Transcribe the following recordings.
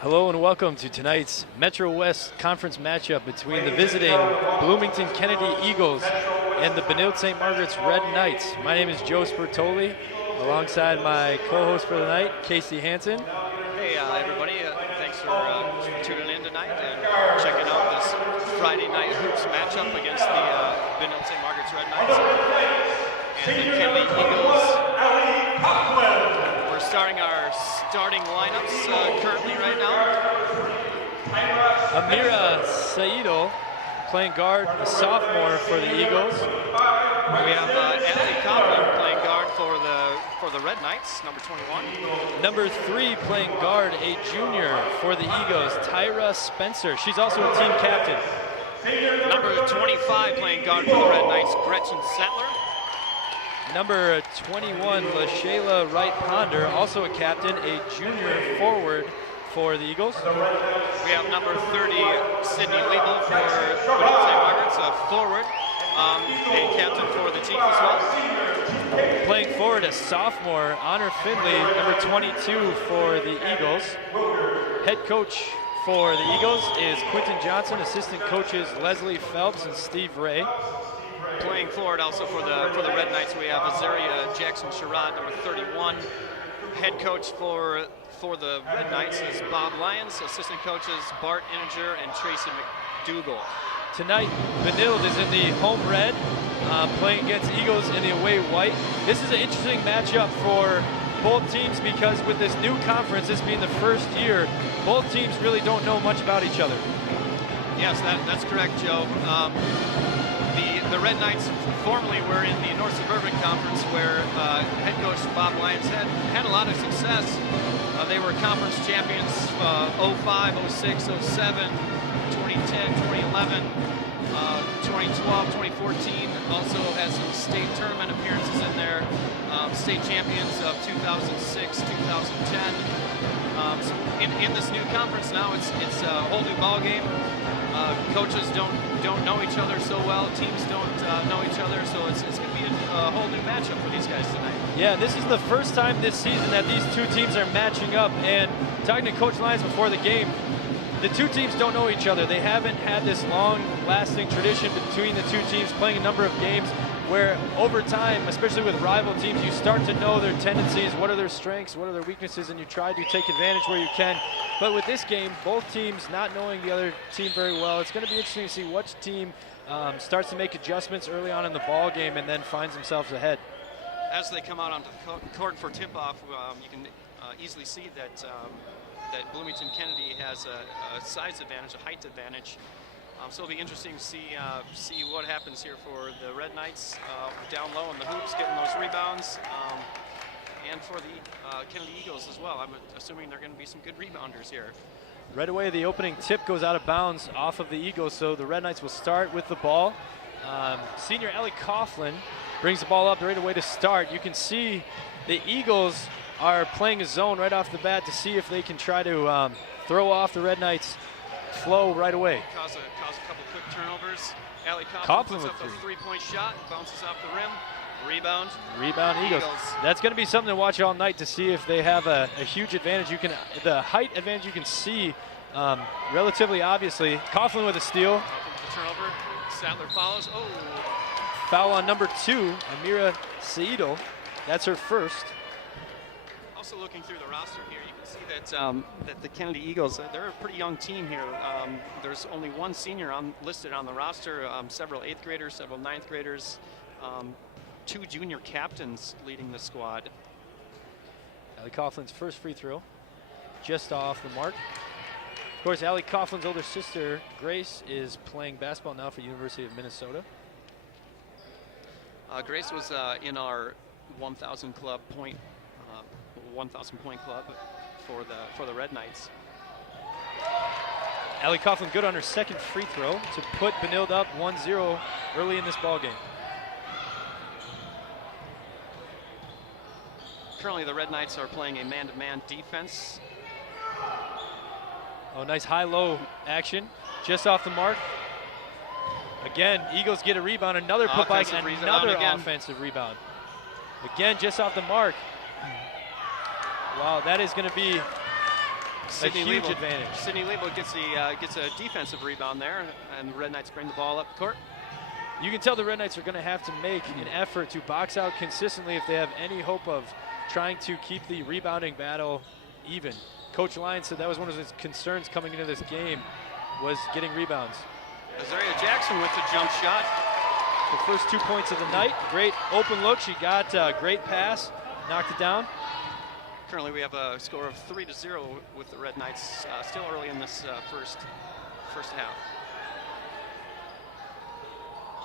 Hello and welcome to tonight's Metro West Conference matchup between the visiting Bloomington Kennedy Eagles and the Benilde St. Margaret's Red Knights. My name is Joe Spertoli, alongside my co-host for the night, Casey Hansen. Hey everybody, thanks for tuning in tonight and checking out this Friday night hoops matchup against the Benilde St. Margaret's Red Knights and the Kennedy Eagles. We're starting our starting lineups currently right now. Amira Saidal playing guard, a sophomore for the Eagles. We have Ali Coughlin playing guard for the Red Knights, number 21. Number 3 playing guard, a junior for the Eagles, Tyra Spencer. She's also a team captain. Number 25 playing guard for the Red Knights, Gretchen Sattler. Number 21, LaShayla Wright-Ponder, also a captain, a junior forward for the Eagles. We have number 30, Sydney Liebel for Benilde St. Margaret's, a forward, a captain for the team as well. Playing forward, a sophomore, Honor Finley, number 22 for the Eagles. Head coach for the Eagles is Quentin Johnson, assistant coaches Leslie Phelps and Steve Ray. Playing forward also for the Red Knights, we have Azaria Jackson-Sherrod, number 31. Head coach for the Red Knights is Bob Lyons. Assistant coaches Bart Integer and Tracy McDougall. Tonight, Benilde is in the home red, playing against Eagles in the away white. This is an interesting matchup for both teams because with this new conference, this being the first year, both teams really don't know much about each other. Yes, that's correct, Joe. The Red Knights formerly were in the North Suburban Conference where head coach Bob Lyons had a lot of success. They were conference champions 05, 06, 07, 2010, 2011, 2012, 2014. Also has some state tournament appearances in there. State champions of 2006, 2010. So in this new conference now, it's a whole new ball game. Coaches don't know each other so well. Teams don't know each other, so it's going to be a whole new matchup for these guys tonight. Yeah, this is the first time this season that these two teams are matching up. And talking to Coach Lyons before the game, the two teams don't know each other. They haven't had this long-lasting tradition between the two teams playing a number of games where over time, especially with rival teams, you start to know their tendencies, what are their strengths, what are their weaknesses, and you try to take advantage where you can. But with this game, both teams not knowing the other team very well, it's going to be interesting to see which team starts to make adjustments early on in the ball game and then finds themselves ahead. As they come out onto the court for tip-off, you can easily see that that Bloomington Kennedy has a size advantage, a height advantage. So it'll be interesting to see what happens here for the Red Knights down low in the hoops, getting those rebounds, and for the Kennedy Eagles as well. I'm assuming they're going to be some good rebounders here. Right away, the opening tip goes out of bounds off of the Eagles, so the Red Knights will start with the ball. Senior Ali Coughlin brings the ball up right away to start. You can see the Eagles are playing a zone right off the bat to see if they can try to throw off the Red Knights' flow right away. Cause a couple quick turnovers. Ali Coughlin puts up a three-point shot, bounces off the rim. Rebound Eagles. That's going to be something to watch all night to see if they have a huge advantage. The height advantage you can see relatively obviously. Coughlin with a steal. Turnover. Sattler follows. Oh. Foul on number 2, Amira Saidal. That's her first. Also looking through the roster here, you can see that the Kennedy Eagles, they're a pretty young team here. There's only one senior listed on the roster, several 8th graders, several 9th graders, 2 junior captains leading the squad. Ali Coughlin's first free throw, just off the mark. Of course, Ali Coughlin's older sister, Grace, is playing basketball now for University of Minnesota. Grace was in our 1,000 point club for the Red Knights. Ali Coughlin good on her second free throw to put Benilde up 1-0 early in this ball game. Currently, the Red Knights are playing a man-to-man defense. Oh, nice high-low action, just off the mark. Again, Eagles get a rebound, another putback, another offensive rebound. Again, just off the mark. Wow, that is going to be a huge advantage. Sidney Liebel gets a defensive rebound there, and the Red Knights bring the ball up the court. You can tell the Red Knights are going to have to make an effort to box out consistently if they have any hope of trying to keep the rebounding battle even. Coach Lyons said that was one of his concerns coming into this game, was getting rebounds. Azaria Jackson with the jump shot. The first 2 points of the night. Great open look. She got a great pass, knocked it down. Currently we have a score of 3-0 with the Red Knights still early in this first half.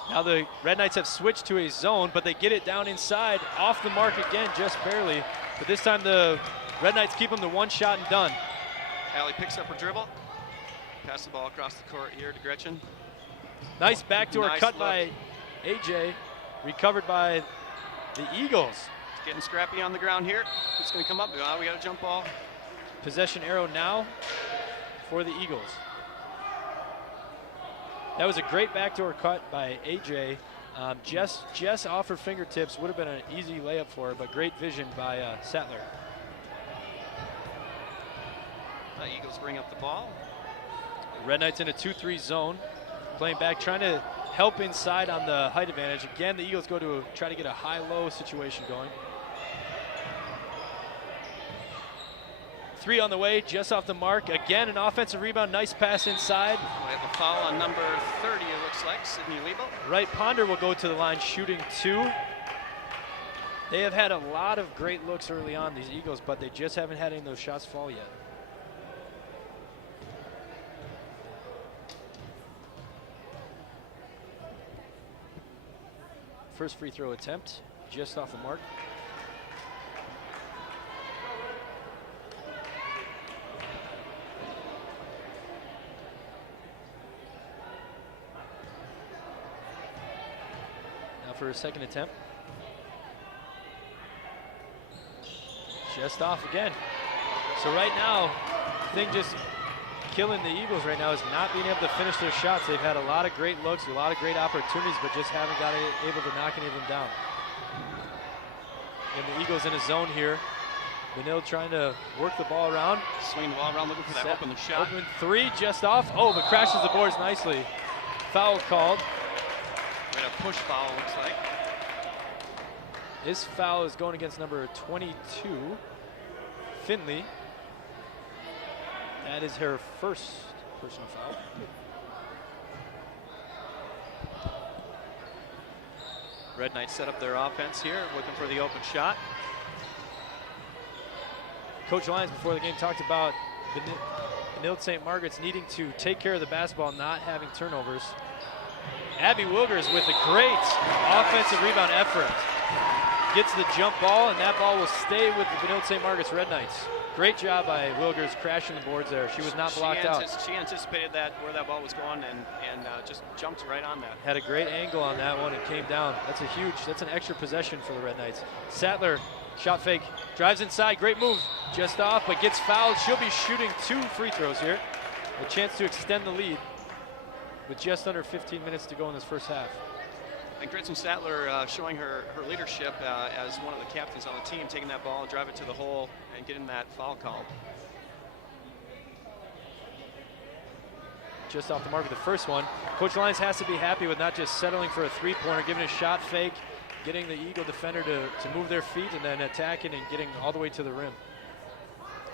Now the Red Knights have switched to a zone, but they get it down inside, off the mark again, just barely. But this time the Red Knights keep them to one shot and done. Allie picks up her dribble. Pass the ball across the court here to Gretchen. Nice backdoor cut look by AJ, recovered by the Eagles. Getting scrappy on the ground here. It's going to come up. We got a jump ball. Possession arrow now for the Eagles. That was a great backdoor cut by AJ. Jess off her fingertips would have been an easy layup for her, but great vision by Sattler. The Eagles bring up the ball. Red Knights in a 2-3 zone, playing back, trying to help inside on the height advantage. Again, the Eagles go to try to get a high-low situation going. 3 on the way, just off the mark. Again, an offensive rebound, nice pass inside. We have a foul on number 30, it looks like, Sidney Liebel. Right, Ponder will go to the line shooting 2. They have had a lot of great looks early on, these Eagles, but they just haven't had any of those shots fall yet. First free throw attempt, just off the mark. Now for a second attempt. Just off again. So right now, the thing just killing the Eagles right now is not being able to finish their shots. They've had a lot of great looks, a lot of great opportunities, but just haven't got able to knock any of them down. And the Eagles in a zone here. Benilde trying to work the ball around. Swinging the ball around, looking for that open shot. Open 3, just off. Oh, but crashes the boards nicely. Foul called. We had a push foul, looks like. This foul is going against number 22, Finley. That is her first personal foul. Red Knights set up their offense here, looking for the open shot. Coach Lyons before the game talked about Benilde St. Margaret's needing to take care of the basketball, not having turnovers. Abby Wilgers with a great offensive rebound effort. Gets the jump ball, and that ball will stay with the Benilde St. Margaret's Red Knights. Great job by Wilgers crashing the boards there. She was not blocked out. She anticipated that, where that ball was going, and just jumped right on that. Had a great angle on that one and came down. That's an extra possession for the Red Knights. Sattler, shot fake, drives inside, great move. Just off, but gets fouled. She'll be shooting 2 free throws here. A chance to extend the lead with just under 15 minutes to go in this first half. And Gretchen Sattler showing her leadership as one of the captains on the team, taking that ball, drive it to the hole, and getting that foul called. Just off the mark of the first one. Coach Lyons has to be happy with not just settling for a 3-pointer, giving a shot fake, getting the Eagle defender to move their feet, and then attacking and getting all the way to the rim.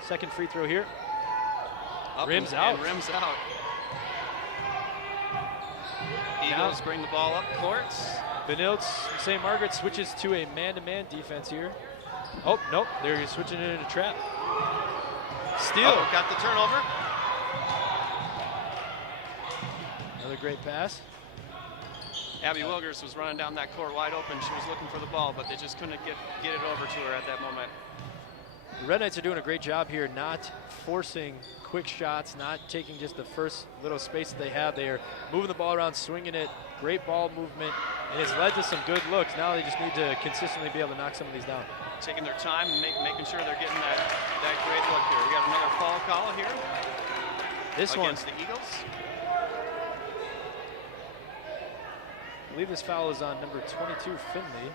Second free throw here. Rims out. Rims out. Eagles bring the ball up court. Benilde St. Margaret switches to a man-to-man defense here. Oh, nope, they're switching it into trap. Steal. Oh, got the turnover. Another great pass. Abby Wilgers was running down that court wide open. She was looking for the ball, but they just couldn't get it over to her at that moment. The Red Knights are doing a great job here, not forcing quick shots, not taking just the first little space that they have. They are moving the ball around, swinging it, great ball movement, and it's led to some good looks. Now they just need to consistently be able to knock some of these down. Taking their time and making sure they're getting that great look here. We got another foul call here. This one against the Eagles. I believe this foul is on number 22, Finley,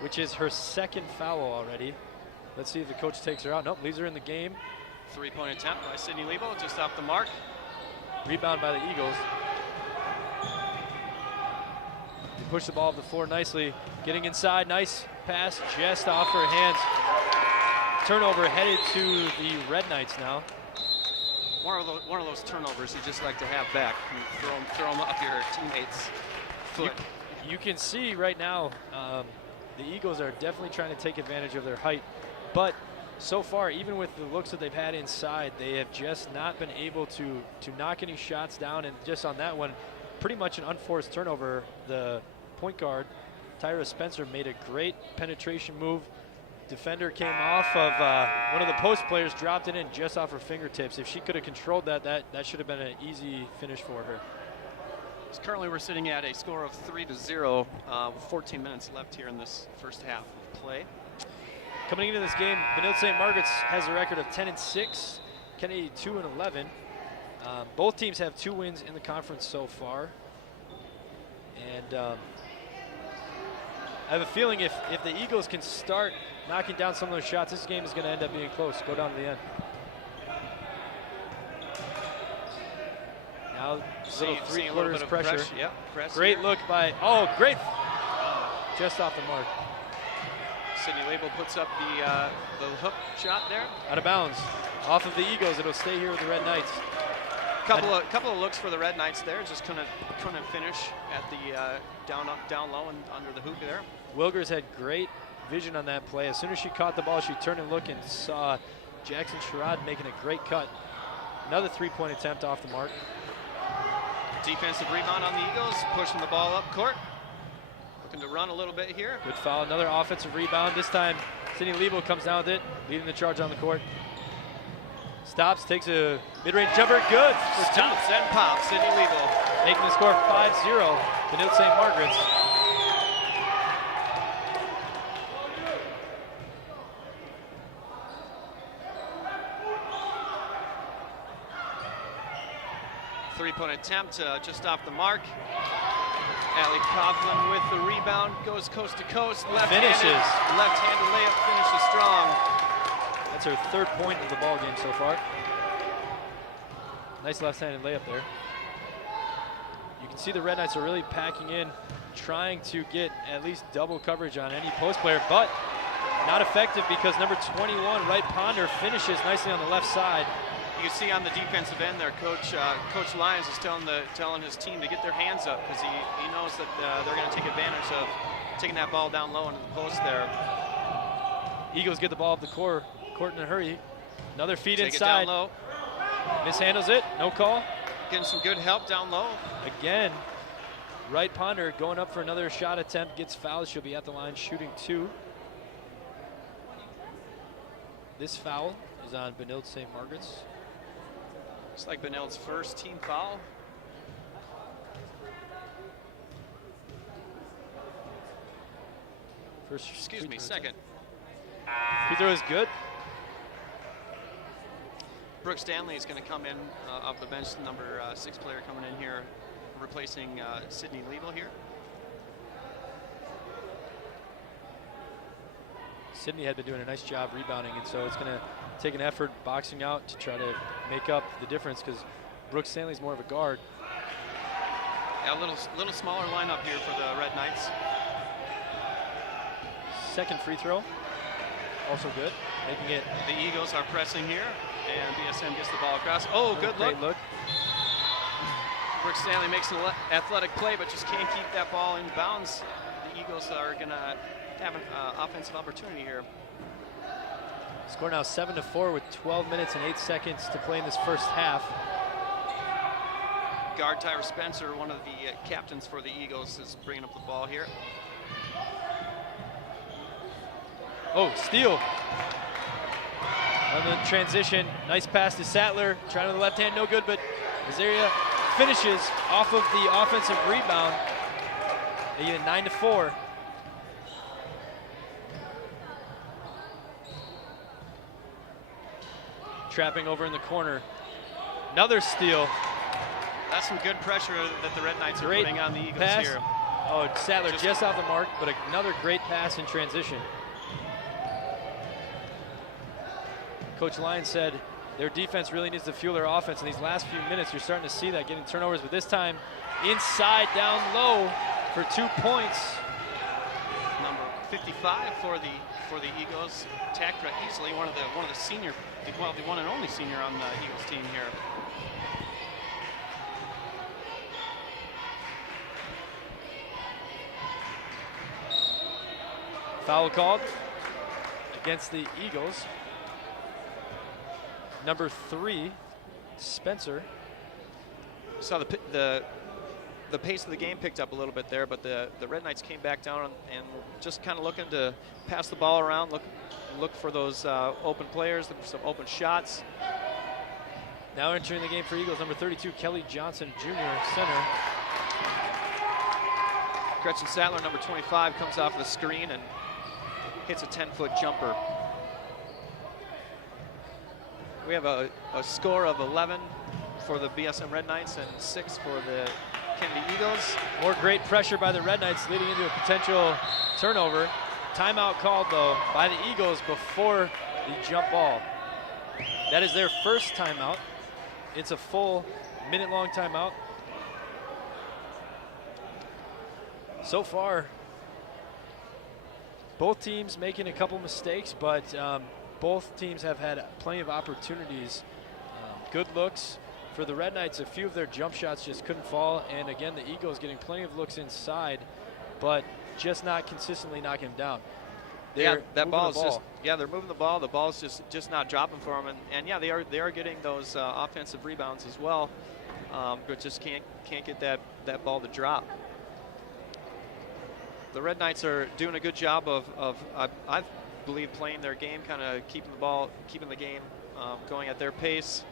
which is her second foul already. Let's see if the coach takes her out. Nope, leaves her in the game. Three-point attempt by Sidney Lebo, just off the mark. Rebound by the Eagles. They push the ball up the floor nicely. Getting inside, nice pass just off her hands. Turnover headed to the Red Knights now. One of those turnovers you just like to have back. You throw them up your teammates' foot. You can see right now the Eagles are definitely trying to take advantage of their height, but so far, even with the looks that they've had inside, they have just not been able to knock any shots down. And just on that one, pretty much an unforced turnover. The point guard, Tyra Spencer, made a great penetration move. Defender came off of one of the post players, dropped it in just off her fingertips. If she could have controlled that should have been an easy finish for her. So currently we're sitting at a score of 3-0, 14 minutes left here in this first half of play. Coming into this game, Benilde St. Margaret's has a record of 10-6, Kennedy 2-11. Both teams have 2 wins in the conference so far. And I have a feeling if the Eagles can start knocking down some of those shots, this game is going to end up being close, go down to the end. Now, little three-quarters pressure. Yep, press great here. look by, great. Just off the mark. Sidney Label puts up the hook shot there. Out of bounds. Off of the Eagles, it'll stay here with the Red Knights. Couple of looks for the Red Knights there, just couldn't finish at the down low and under the hoop there. Wilgers had great vision on that play. As soon as she caught the ball, she turned and looked and saw Jackson Sherrod making a great cut. Another three-point attempt off the mark. Defensive rebound on the Eagles, pushing the ball up court. Looking to run a little bit here. Good foul, another offensive rebound. This time, Sidney Lebo comes down with it, leading the charge on the court. Stops, takes a mid-range jumper, good. Stops and pops, Sidney Lebo. Making the score 5-0, Benilde St. Margaret's. Three-point attempt just off the mark. Allie Coughlin with the rebound, goes coast to coast. Finishes. Left-handed layup, finishes strong. That's her 3rd point of the ball game so far. Nice left-handed layup there. You can see the Red Knights are really packing in, trying to get at least double coverage on any post player, but not effective because number 21, Wright Ponder, finishes nicely on the left side. You see on the defensive end there, Coach Lyons is telling his team to get their hands up because he knows that they're going to take advantage of taking that ball down low into the post there. Eagles get the ball up the court in a hurry. Another feed Take inside. It down low. Mishandles it, no call. Getting some good help down low. Again, Wright Ponder going up for another shot attempt, gets fouled. She'll be at the line shooting 2. This foul is on Benilde St. Margaret's. It's like Benilde's first team foul. Second. Free throw is good. Brooke Stanley is going to come in off the bench, number 6 player coming in here, replacing Sidney Lebo here. Sidney had been doing a nice job rebounding, and so it's going to take an effort boxing out to try to make up the difference because Brooke Stanley's more of a guard. Yeah, a little smaller lineup here for the Red Knights. Second free throw, also good, making it. The Eagles are pressing here, and BSM gets the ball across. Oh, good Great look. Brooke Stanley makes an athletic play, but just can't keep that ball in bounds. The Eagles are going to have an offensive opportunity here. Score now 7-4 with 12 minutes and 8 seconds to play in this first half. Guard Tyra Spencer, one of the captains for the Eagles, is bringing up the ball here. Oh, steal. On the transition, nice pass to Sattler, trying to the left hand, no good, but Azaria finishes off of the offensive rebound. They get 9-4. Trapping over in the corner. Another steal. That's some good pressure that the Red Knights are Great putting on the Eagles pass. here. Oh, Sattler just off the mark, but another great pass in transition. Coach Lyons said their defense really needs to fuel their offense. In these last few minutes, you're starting to see that, getting turnovers, but this time inside, down low for 2 points. Number 55 for the Eagles. Takra easily one of the senior, well, the one and only senior on the Eagles team here. Foul called against the Eagles. Number 3, Spencer. Saw the pace of the game picked up a little bit there, but the Red Knights came back down and just kind of looking to pass the ball around, look for those open players, look for some open shots. Now entering the game for Eagles, number 32, Kelly Johnson Jr., center. Gretchen Sattler, number 25, comes off the screen and hits a 10-foot jumper. We have a score of 11 for the BSM Red Knights and 6 for the Kennedy Eagles. More great pressure by the Red Knights leading into a potential turnover. Timeout called, though, by the Eagles before the jump ball. That is their first timeout. It's a full minute-long timeout. So far, both teams making a couple mistakes, but both teams have had plenty of opportunities. Good looks for the Red Knights. A few of their jump shots just couldn't fall, and again, the Eagles getting plenty of looks inside, but just not consistently knocking them down. Yeah, that ball is just, yeah, they're moving the ball. The ball's just not dropping for them, and yeah, they are getting those offensive rebounds as well, but just can't get that ball to drop. The Red Knights are doing a good job of I believe playing their game, kind of keeping the game going at their pace,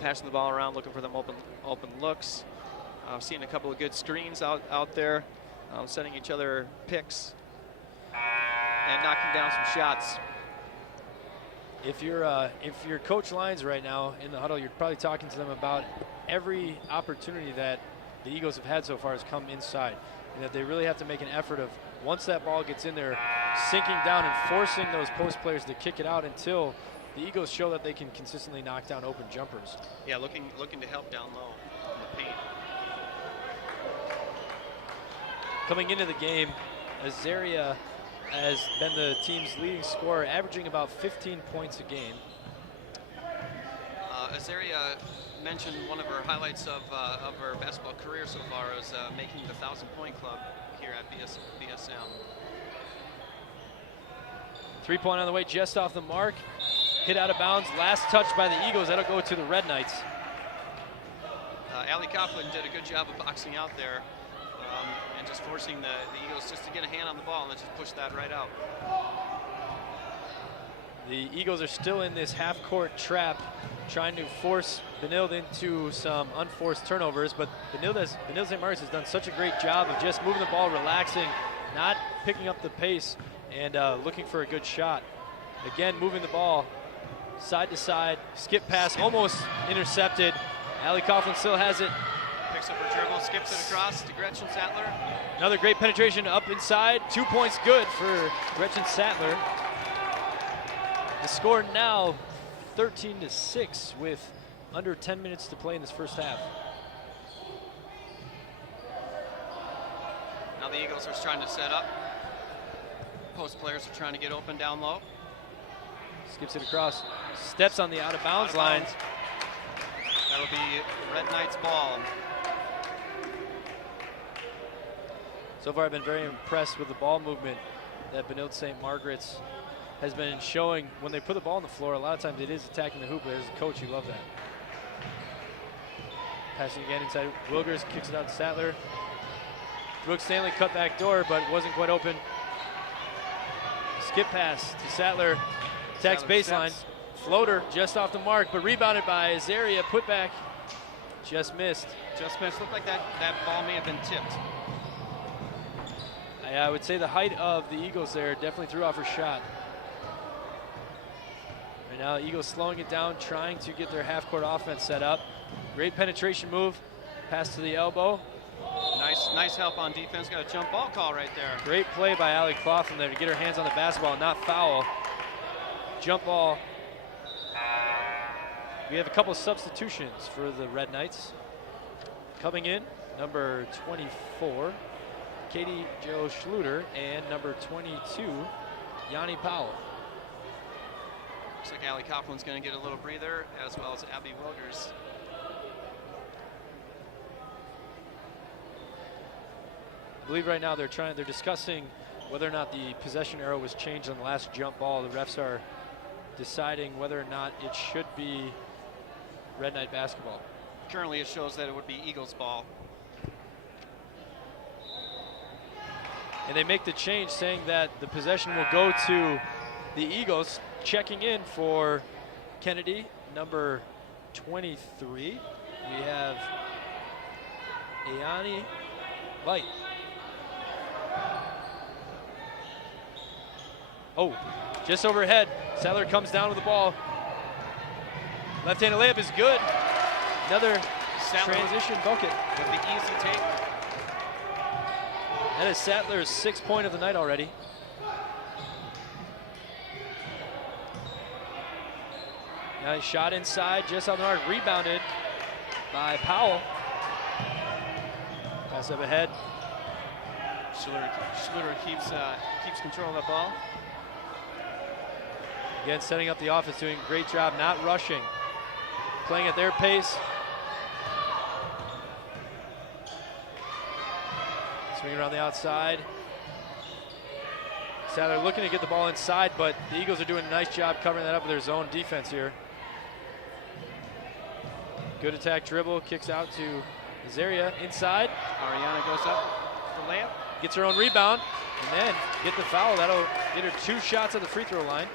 passing the ball around, looking for them open looks. Seeing a couple of good screens out there, sending each other picks and knocking down some shots. If you're Coach Lyons right now in the huddle, you're probably talking to them about every opportunity that the Eagles have had so far has come inside, and that they really have to make an effort of, once that ball gets in there, sinking down and forcing those post players to kick it out until the Eagles show that they can consistently knock down open jumpers. Yeah, looking to help down low in the paint. Coming into the game, Azaria has been the team's leading scorer, averaging about 15 points a game. Azaria mentioned one of her highlights of her basketball career so far is making the 1,000-point club here at BSM. 3-point on the way, just off the mark. Hit out of bounds. Last touch by the Eagles. That'll go to the Red Knights. Allie Coughlin did a good job of boxing out there and just forcing the Eagles just to get a hand on the ball and then just push that right out. The Eagles are still in this half-court trap, trying to force Benilde into some unforced turnovers, but Benilde St. Margaret has done such a great job of just moving the ball, relaxing, not picking up the pace, and looking for a good shot. Again, moving the ball side to side, skip pass, almost intercepted. Allie Coughlin still has it. Picks up her dribble, skips it across to Gretchen Sattler. Another great penetration up inside. 2 points good for Gretchen Sattler. The score now 13-6 with under 10 minutes to play in this first half. Now the Eagles are trying to set up. Post players are trying to get open down low. Skips it across, steps on the out of bounds line. That'll be Red Knights ball. So far I've been very impressed with the ball movement that Benilde St. Margaret's has been showing. When they put the ball on the floor, a lot of times it is attacking the hoop, but as a coach, you love that. Passing again inside, Wilgers kicks it out to Sattler. Brooke Stanley cut back door, but wasn't quite open. Skip pass to Sattler, attacks baseline. Floater just off the mark, but rebounded by Azaria. Put back, just missed. Just missed. Looked like that ball may have been tipped. I would say the height of the Eagles there definitely threw off her shot. Right now, Eagles slowing it down, trying to get their half-court offense set up. Great penetration move, pass to the elbow. Nice help on defense. Got a jump ball call right there. Great play by Allie Coughlin there to get her hands on the basketball, not foul. Jump ball. We have a couple of substitutions for the Red Knights. Coming in, number 24, Katie Jo Schluter, and number 22, Yanni Powell. Looks like Allie Coughlin's going to get a little breather, as well as Abby Wilgers. I believe right now they're discussing whether or not the possession arrow was changed on the last jump ball. The refs are deciding whether or not it should be Red Knight basketball. Currently it shows that it would be Eagles ball. And they make the change saying that the possession will go to the Eagles. Checking in for Kennedy, number 23. We have Ayani Light. Oh, just overhead. Sadler comes down with the ball. Left-handed layup is good. Another Sadler transition bucket. With the easy take. That is Sadler's 6th point of the night already. Nice shot inside, just on the mark, rebounded by Powell. Pass up ahead. Schluter keeps control of the ball. Again, setting up the offense, doing a great job, not rushing, playing at their pace. Swing around the outside. Sadler looking to get the ball inside, but the Eagles are doing a nice job covering that up with their zone defense here. Good attack dribble, kicks out to Azaria inside. Ariana goes up for layup. Gets her own rebound, and then get the foul. That'll get her 2 shots at the free throw line.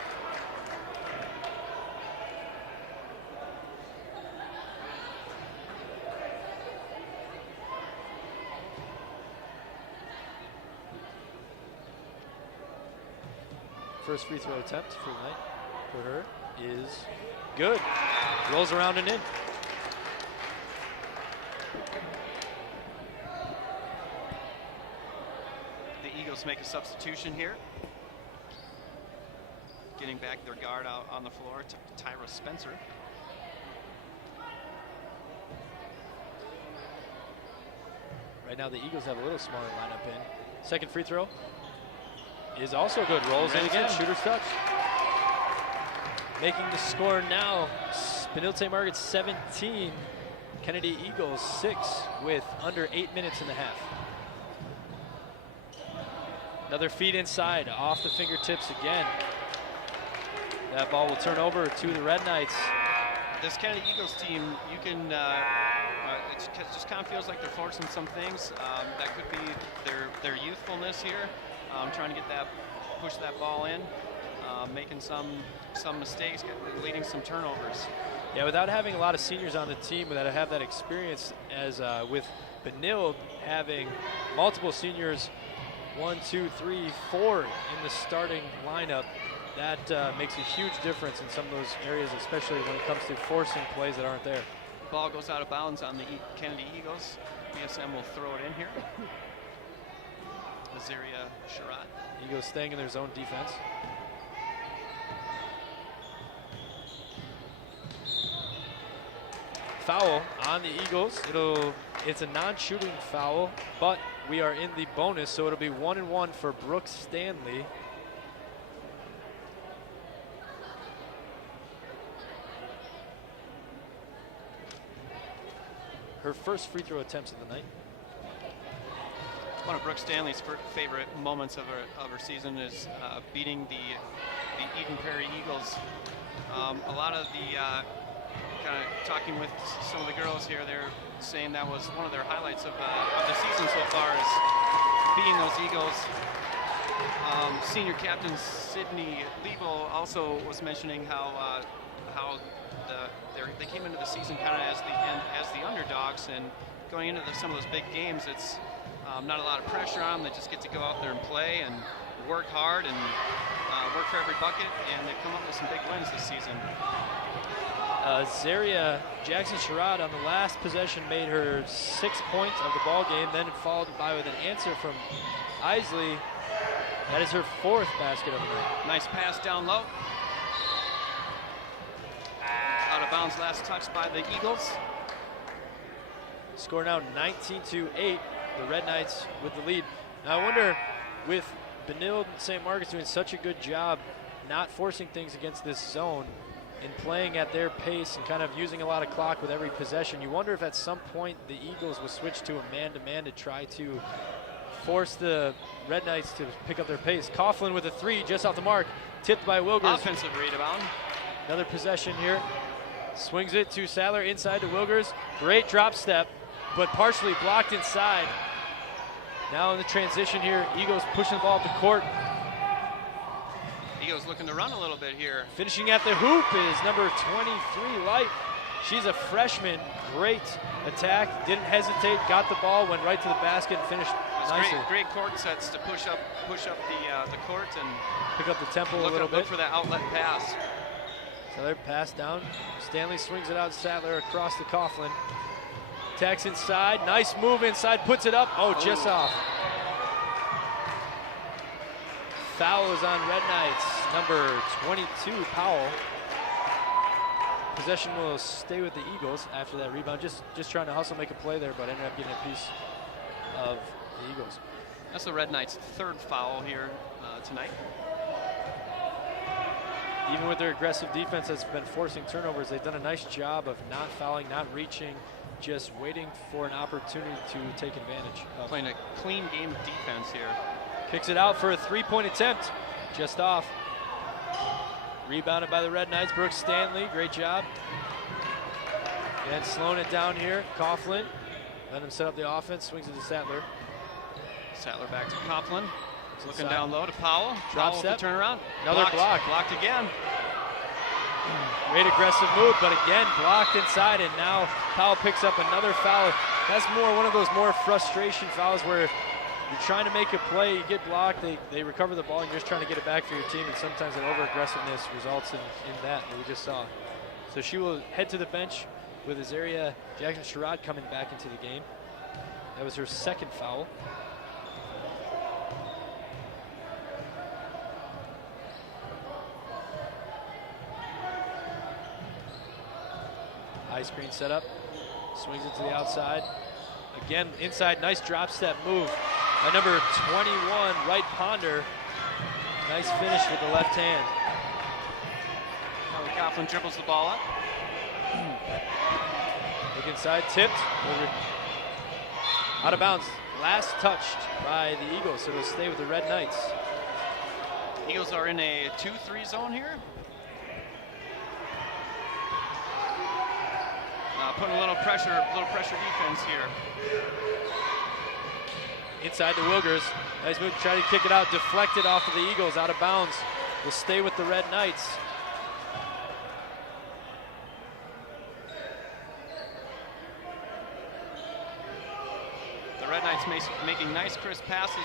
First free throw attempt for the night for her is good. Rolls around and in. The Eagles make a substitution here. Getting back their guard out on the floor to Tyra Spencer. Right now the Eagles have a little smaller lineup in. Second free throw is also good. Rolls in again, shooter's touch. Making the score now, Benilde St. Margaret 17, Kennedy Eagles 6 with under 8 minutes in the half. Another feed inside, off the fingertips again. That ball will turn over to the Red Knights. This Kennedy Eagles team, you can, it just kind of feels like they're forcing some things. That could be their youthfulness here, trying to get that, push that ball in, making some mistakes, leading some turnovers. Yeah, without having a lot of seniors on the team that have that experience, as with Benilde having multiple seniors, 1, 2, 3, 4 in the starting lineup, that makes a huge difference in some of those areas, especially when it comes to forcing plays that aren't there. Ball goes out of bounds on the Kennedy Eagles. BSM will throw it in here. Azaria Sherrod. Eagles staying in their zone defense. Foul on the Eagles. It's a non-shooting foul, but we are in the bonus, so it'll be 1-1 for Brooke Stanley. Her first free throw attempts of the night. One of Brooke Stanley's favorite moments of her season is beating the Eden Prairie Eagles. A lot of the kind of talking with some of the girls here, they're saying that was one of their highlights of the season so far, is beating those Eagles. Senior captain Sydney Lebo also was mentioning how they came into the season kind of as the underdogs, and going into some of those big games, it's not a lot of pressure on them. They just get to go out there and play and work hard and work for every bucket, and they've come up with some big wins this season. Zaria Jackson Sherrod on the last possession made her 6 points of the ball game, then followed by with an answer from Isley. That is her 4th basket of the night. Nice pass down low. Out of bounds, last touch by the Eagles. Score now 19-8. The Red Knights with the lead. Now I wonder, with Benilde and St. Margaret's doing such a good job not forcing things against this zone and playing at their pace and kind of using a lot of clock with every possession, you wonder if at some point the Eagles will switch to a man-to-man to try to force the Red Knights to pick up their pace. Coughlin with a 3 just off the mark, tipped by Wilgers. Offensive rebound. Another possession here. Swings it to Sadler inside to Wilgers. Great drop step, but partially blocked inside. Now in the transition here, Eagles pushing the ball up the court. Eagles looking to run a little bit here. Finishing at the hoop is number 23, Light. She's a freshman. Great attack. Didn't hesitate. Got the ball. Went right to the basket and finished nicely. Great court sets to push up the court and pick up the tempo a little bit. Look for that outlet pass. So they're pass down. Stanley swings it out. Sadler across the Coughlin. Attacks inside. Nice move inside. Puts it up. Oh, just off. Foul is on Red Knights. Number 22, Powell. Possession will stay with the Eagles after that rebound. Just trying to hustle, make a play there, but ended up getting a piece of the Eagles. That's the Red Knights' third foul here tonight. Even with their aggressive defense that's been forcing turnovers, they've done a nice job of not fouling, not reaching, just waiting for an opportunity to take advantage of. Playing a clean game of defense here. Kicks it out for a 3-point attempt, just off. Rebounded by the Red Knights, Brooks Stanley, great job. And slowing it down here, Coughlin. Let him set up the offense, swings it to Sadler. Sadler back to Coughlin. Looking down low to Powell. Drop Powell step. Turn around. Another block. Blocked again. Great aggressive move, but again blocked inside, and now Powell picks up another foul. That's one of those more frustration fouls where you're trying to make a play, you get blocked, they recover the ball, and you're just trying to get it back for your team, and sometimes that over-aggressiveness results in that we just saw. So she will head to the bench with Azaria Jackson-Sherrod coming back into the game. That was her second foul. High screen setup, swings it to the outside. Again, inside, nice drop step move by number 21, Wright Ponder. Nice finish with the left hand. Kelly Coughlin dribbles the ball up. Look inside, tipped, out of bounds. Last touched by the Eagles, so it'll stay with the Red Knights. Eagles are in a 2-3 zone here. Putting a little pressure defense here. Inside to Wilgers. Nice move to try to kick it out. Deflected off of the Eagles, out of bounds. Will stay with the Red Knights. The Red Knights making nice crisp passes.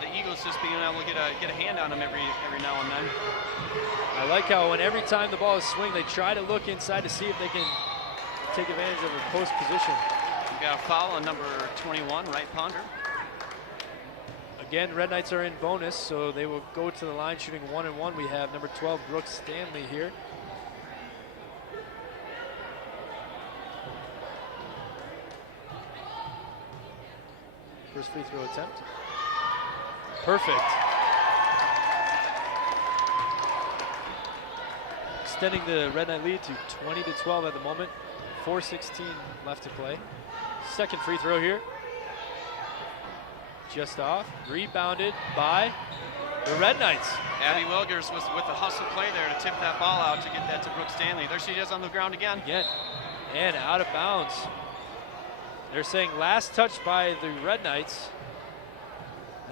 The Eagles just being able to get a hand on them every now and then. I like how when every time the ball is swinged, they try to look inside to see if they can take advantage of a post position. We've got a foul on number 21, Wright Ponder. Again, Red Knights are in bonus, so they will go to the line shooting 1-1. We have number 12, Brooks Stanley here. First free throw attempt. Perfect. Extending the Red Knight lead to 20-12 at the moment. 4:16 left to play. Second free throw here. Just off. Rebounded by the Red Knights. Abby Wilgers was with the hustle play there to tip that ball out to get that to Brooks Stanley. There she is on the ground again. And out of bounds. They're saying last touch by the Red Knights.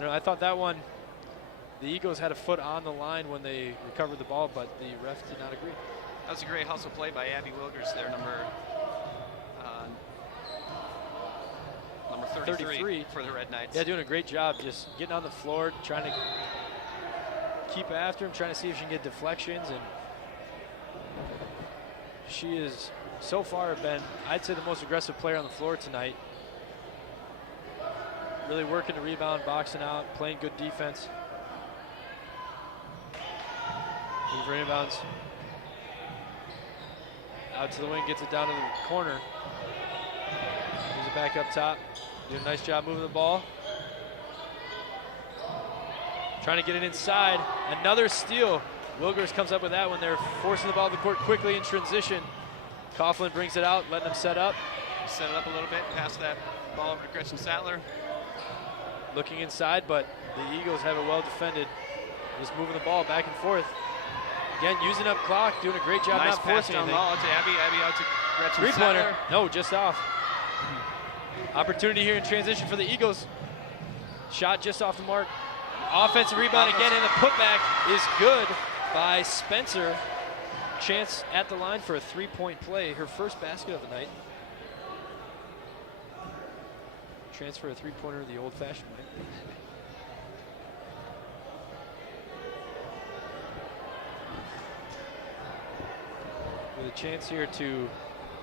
I thought that one, the Eagles had a foot on the line when they recovered the ball, but the ref did not agree. That was a great hustle play by Abby Wilgers there, number 33 for the Red Knights. Yeah, doing a great job just getting on the floor, trying to keep after him, trying to see if she can get deflections, and she is so far been, I'd say, the most aggressive player on the floor tonight. Really working the rebound, boxing out, playing good defense. Looking for inbounds. Out to the wing, gets it down to the corner. Moves it back up top. Did a nice job moving the ball. Trying to get it inside. Another steal. Wilgers comes up with that one. They're forcing the ball to the court quickly in transition. Coughlin brings it out, letting them set up. Set it up a little bit, pass that ball over to Gretchen Sattler. Looking inside, but the Eagles have it well defended. Just moving the ball back and forth. Again, using up clock, doing a great job Nice not pass forcing down anything. low to Abby. Abby out to Gretchen Three-pointer. Sattler. No, just off. Opportunity here in transition for the Eagles. Shot just off the mark. Offensive rebound again, and the putback is good by Spencer. Chance at the line for a three-point play. Her first basket of the night. Transfer a three-pointer the old-fashioned way. With a chance here to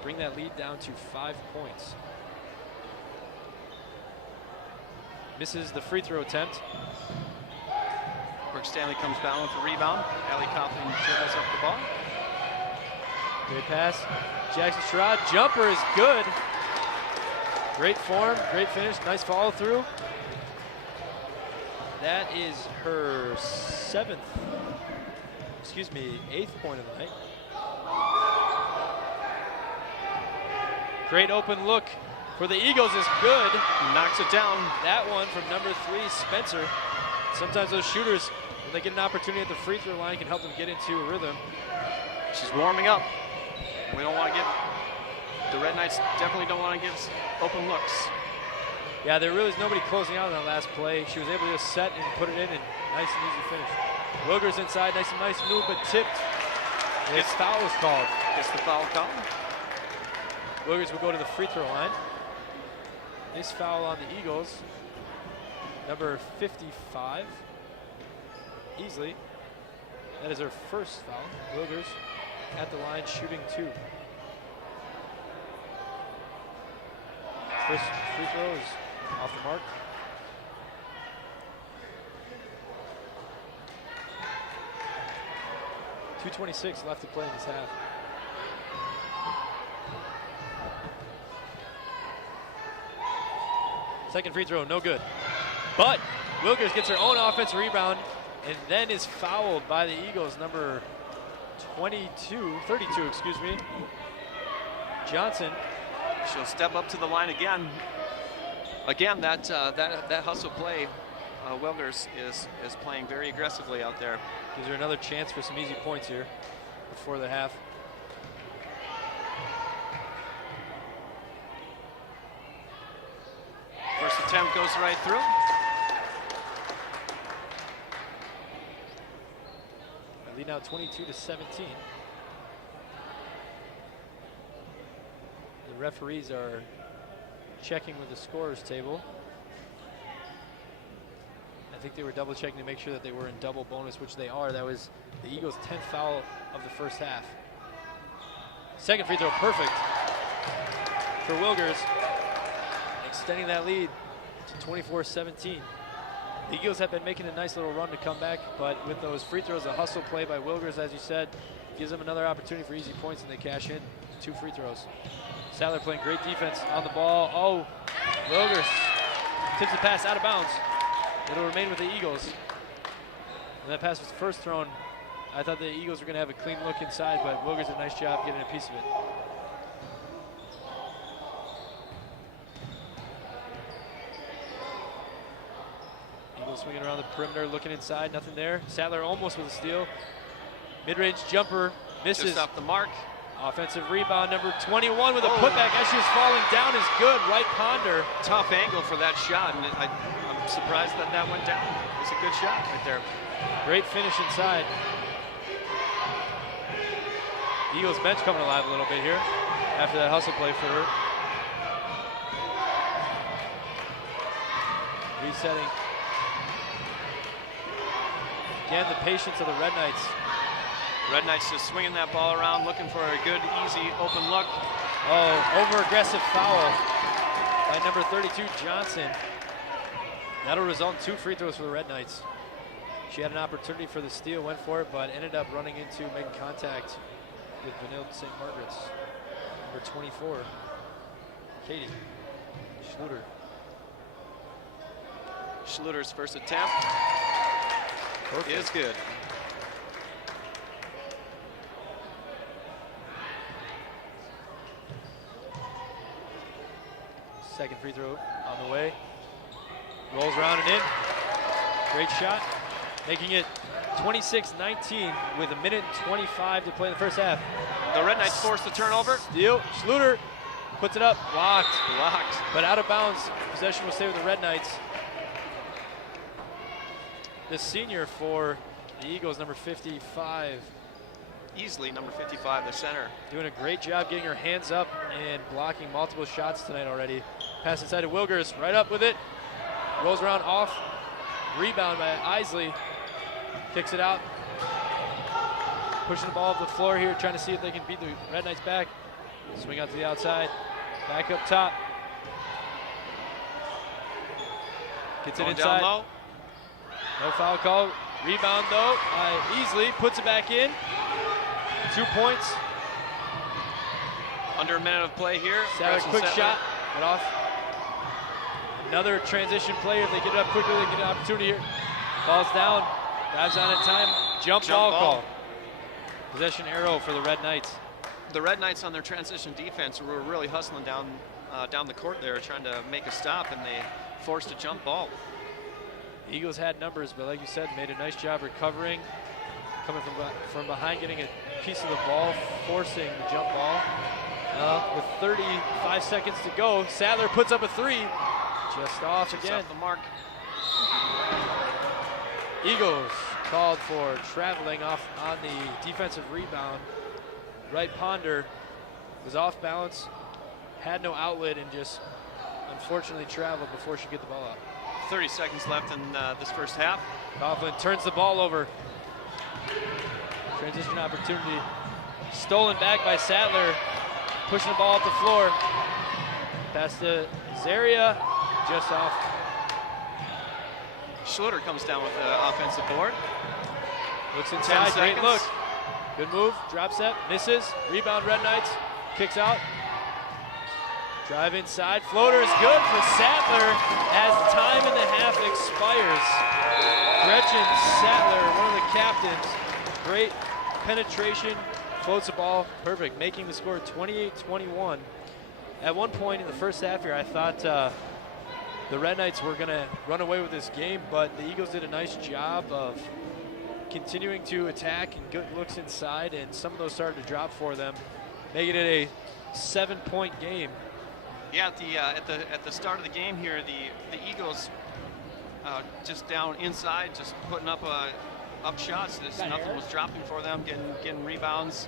bring that lead down to 5 points. Misses the free throw attempt. Brooke Stanley comes down with the rebound. Allie Coughlin dribbles up the ball. Great pass. Jackson Sherrod, jumper is good. Great form, great finish, nice follow through. That is her eighth point of the night. Great open look for the Eagles is good. Knocks it down. That one from number 3, Spencer. Sometimes those shooters, when they get an opportunity at the free throw line, can help them get into a rhythm. She's warming up. We don't want to give, the Red Knights definitely don't want to give open looks. Yeah, there really was nobody closing out on that last play. She was able to just set and put it in, and nice and easy finish. Wilgers inside, nice move, but tipped. His foul was called. Gets the foul call. Wilgers will go to the free throw line. Nice foul on the Eagles. Number 55, Easley. That is her first foul. Wilgers at the line shooting 2. First free throw is off the mark. .226 left to play in this half. Second free throw, no good. But Wilgers gets her own offensive rebound and then is fouled by the Eagles, number 32, excuse me. Johnson. She'll step up to the line again. Again, that hustle play, Wilgers is playing very aggressively out there. Gives her another chance for some easy points here before the half. First attempt goes right through. Lead now 22-17. The referees are checking with the scorers table. I think they were double checking to make sure that they were in double bonus, which they are. That was the Eagles' 10th foul of the first half. Second free throw, perfect for Wilgers, extending that lead to 24-17. The Eagles have been making a nice little run to come back, but with those free throws, a hustle play by Wilgers, as you said, gives them another opportunity for easy points, and they cash in 2 free throws. Sattler playing great defense on the ball. Oh, Wilgers tips the pass out of bounds. It'll remain with the Eagles. And that pass was first thrown. I thought the Eagles were going to have a clean look inside, but Wilgers did a nice job getting a piece of it. Eagles swinging around the perimeter, looking inside, nothing there. Sattler almost with a steal. Mid-range jumper, misses. Just off the mark. Offensive rebound, number 21 with a putback as she was falling down is good. Right ponder. Tough angle for that shot, and I'm surprised that that went down. It's a good shot right there. Great finish inside. Eagles bench coming alive a little bit here after that hustle play for her. Resetting. Again, the patience of the Red Knights. Red Knights just swinging that ball around, looking for a good, easy, open look. Oh, over-aggressive foul by number 32, Johnson. That'll result in 2 free throws for the Red Knights. She had an opportunity for the steal, went for it, but ended up running into, making contact with Benilde St. Margaret's. Number 24, Katie Schluter. Schluter's first attempt is good. Second free throw on the way. Rolls around and in. Great shot. Making it 26-19 with 1:25 to play in the first half. The Red Knights forced the turnover. Steal. Schluter puts it up. Blocked. Blocked. But out of bounds. Possession will stay with the Red Knights. The senior for the Eagles, number 55. Easily number 55, the center. Doing a great job getting her hands up and blocking multiple shots tonight already. Pass inside to Wilgers, right up with it. Rolls around off. Rebound by Isley. Kicks it out. Pushing the ball up the floor here, trying to see if they can beat the Red Knights back. Swing out to the outside. Back up top. Gets it Going inside. down low. No foul call. Rebound though by Easley. Puts it back in. 2 points. Under a minute of play here. Sarah, quick shot. Cut off. Another transition play. If they get it up quickly, they get an opportunity here. Falls down. Drives on in time. Jump ball call. Possession arrow for the Red Knights. The Red Knights on their transition defense were really hustling down the court there, trying to make a stop, and they forced a jump ball. Eagles had numbers, but like you said, made a nice job recovering. Coming from behind, getting a piece of the ball, forcing the jump ball. With 35 seconds to go, Sadler puts up a three. Just off again. Off the mark. Eagles called for traveling off on the defensive rebound. Right Ponder was off balance, had no outlet, and just unfortunately traveled before she could get the ball out. 30 seconds left in this first half. Coughlin turns the ball over. Transition opportunity. Stolen back by Sadler. Pushing the ball up the floor. Pass to Zaria. Just off. Schluter comes down with the offensive board. Looks inside. Great look. Good move. Drop set. Misses. Rebound Red Knights. Kicks out. Drive inside. Floater is good for Sadler as time in the half expires. Gretchen Sadler, one of the captains. Great penetration. Floats the ball. Perfect. Making the score 28-21. At one point in the first half here, I thought the Red Knights were going to run away with this game, but the Eagles did a nice job of continuing to attack and good looks inside, and some of those started to drop for them, making it a 7-point game. Yeah, at the start of the game here, the Eagles just down inside, just putting up shots. Nothing was dropping for them, getting rebounds.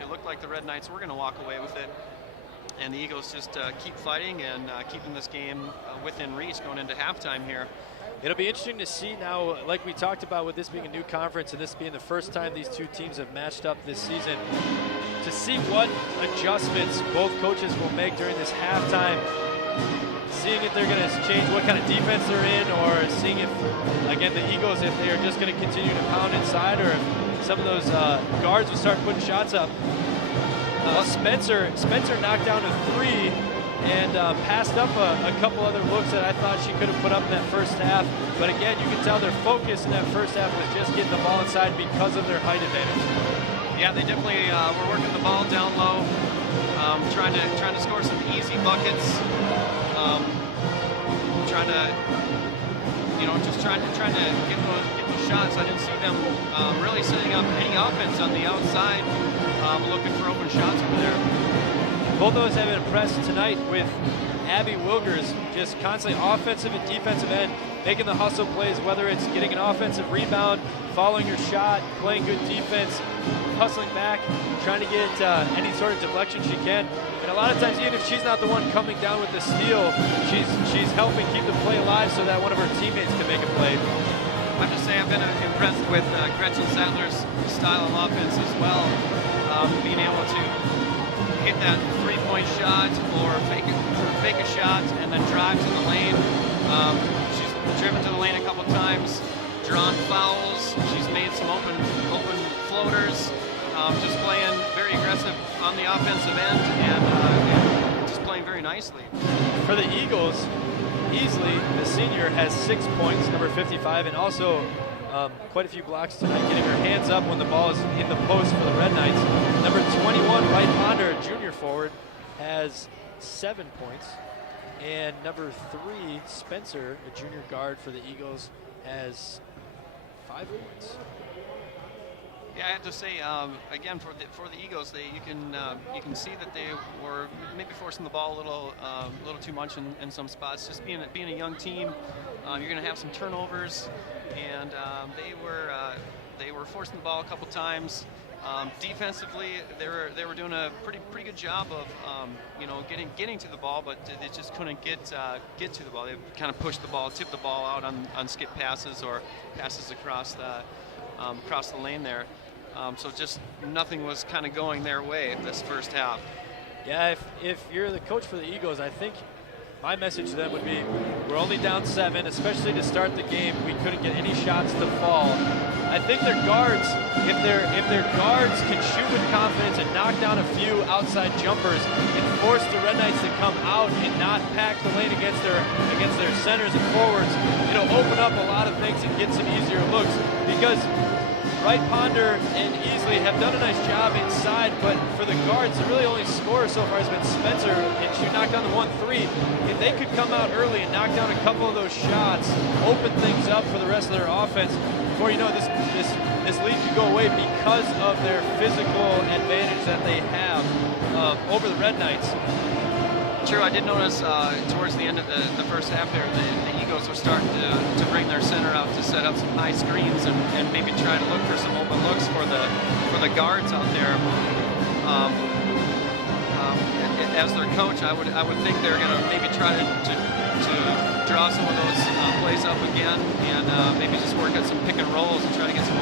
It looked like the Red Knights were going to walk away with it, and the Eagles just keep fighting and keeping this game within reach going into halftime here. It'll be interesting to see now, like we talked about with this being a new conference and this being the first time these two teams have matched up this season, to see what adjustments both coaches will make during this halftime, seeing if they're going to change what kind of defense they're in, or seeing if, again, the Eagles, if they are just going to continue to pound inside, or if some of those guards will start putting shots up. Spencer knocked down a three and passed up a couple other looks that I thought she could have put up in that first half. But again, you can tell their focus in that first half was just getting the ball inside because of their height advantage. Yeah, they definitely were working the ball down low, trying to score some easy buckets, trying to get those shots. I didn't see them really setting up any offense on the outside, looking for open shots over there. Both of us have been impressed tonight with Abby Wilgers, just constantly offensive and defensive end, making the hustle plays, whether it's getting an offensive rebound, following your shot, playing good defense, hustling back, trying to get any sort of deflection she can. And a lot of times, even if she's not the one coming down with the steal, she's helping keep the play alive so that one of her teammates can make a play. I have to say I've been impressed with Gretchen Sadler's style of offense as well, being able to hit that three-point shot or fake a shot and then drive to the lane. She's driven to the lane a couple times, drawn fouls. She's made some open floaters. just playing very aggressive on the offensive end and just playing very nicely. For the Eagles, easily the senior has 6 points, number 55, and also quite a few blocks tonight, getting her hands up when the ball is in the post for the Red Knights. Number 21, Wright Ponder, junior forward, has 7 points. And number 3, Spencer, a junior guard for the Eagles, has 5 points. Yeah, I have to say, again, for the Eagles, you can see that they were maybe forcing the ball a little too much in some spots. Just being a young team, you're going to have some turnovers, and they were forcing the ball a couple times. Defensively, they were doing a pretty good job of getting to the ball, but they just couldn't get to the ball. They kind of pushed the ball, tipped the ball out on skip passes or passes across the lane there. So just nothing was kind of going their way this first half. Yeah, if you're the coach for the Eagles, I think my message to them would be, we're only down 7, especially to start the game. We couldn't get any shots to fall. I think their guards, if their guards can shoot with confidence and knock down a few outside jumpers and force the Red Knights to come out and not pack the lane against their centers and forwards, it'll open up a lot of things and get some easier looks, because Wright Ponder and Easley have done a nice job inside, but for the guards, the really only scorer so far has been Spencer, and she knocked down the 1-3. If they could come out early and knock down a couple of those shots, open things up for the rest of their offense, before you know this lead could go away because of their physical advantage that they have over the Red Knights. True, I did notice towards the end of the first half there, the Eagles were starting to bring their center out to set up some high screens and maybe try to look for some open looks for the guards out there. As their coach, I would think they're going to maybe try to draw some of those plays up again and maybe just work at some pick and rolls and try to get some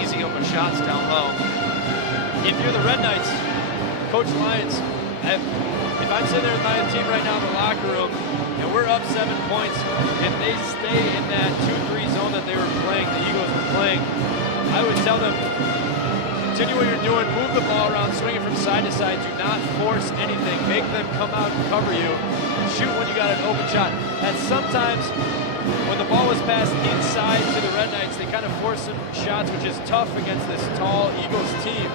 easy open shots down low. If you're the Red Knights, Coach Lyons, if I'm sitting there with my team right now in the locker room and we're up 7 points, if they stay in that 2-3 zone that they were playing, the Eagles were playing, I would tell them, continue what you're doing, move the ball around, swing it from side to side, do not force anything, make them come out and cover you, shoot when you got an open shot. And sometimes when the ball was passed inside to the Red Knights, they kind of forced some shots, which is tough against this tall Eagles team.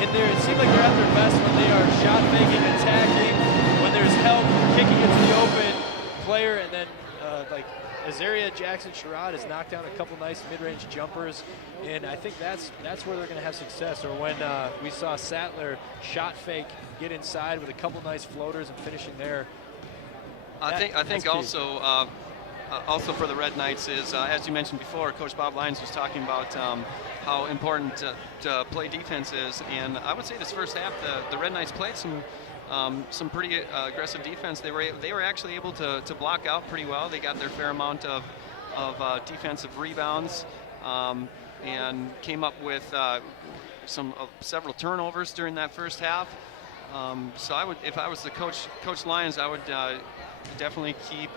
And it seems like they're at their best when they are shot making, attacking, when there's help, kicking it to the open player, and then like Azaria Jackson-Sherrod has knocked down a couple nice mid-range jumpers, and I think that's where they're going to have success. Or when we saw Sattler shot fake, get inside with a couple nice floaters and finishing there. I think also also for the Red Knights is, as you mentioned before, Coach Bob Lyons was talking about how important to play defense is, and I would say this first half the Red Knights played some pretty aggressive defense. They were actually able to block out pretty well. They got their fair amount of defensive rebounds and came up with several turnovers during that first half. So I would, if I was the Coach Lyons, I would definitely keep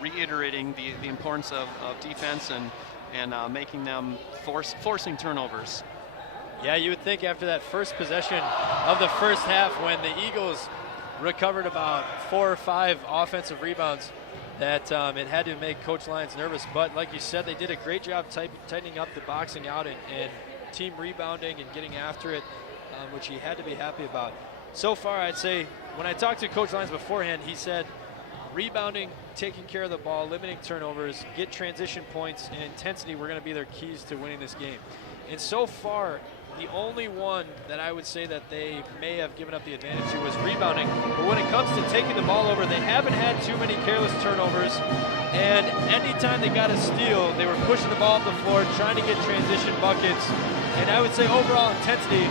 reiterating the importance of defense and making them forcing turnovers. Yeah, you would think after that first possession of the first half, when the Eagles recovered about 4 or 5 offensive rebounds, that it had to make Coach Lyons nervous. But like you said, they did a great job tightening up the boxing out and team rebounding and getting after it, which he had to be happy about. So far, I'd say, when I talked to Coach Lyons beforehand, he said rebounding, taking care of the ball, limiting turnovers, get transition points, and intensity were going to be their keys to winning this game. And so far, the only one that I would say that they may have given up the advantage to was rebounding. But when it comes to taking the ball over, they haven't had too many careless turnovers. And anytime they got a steal, they were pushing the ball up the floor, trying to get transition buckets. And I would say overall intensity,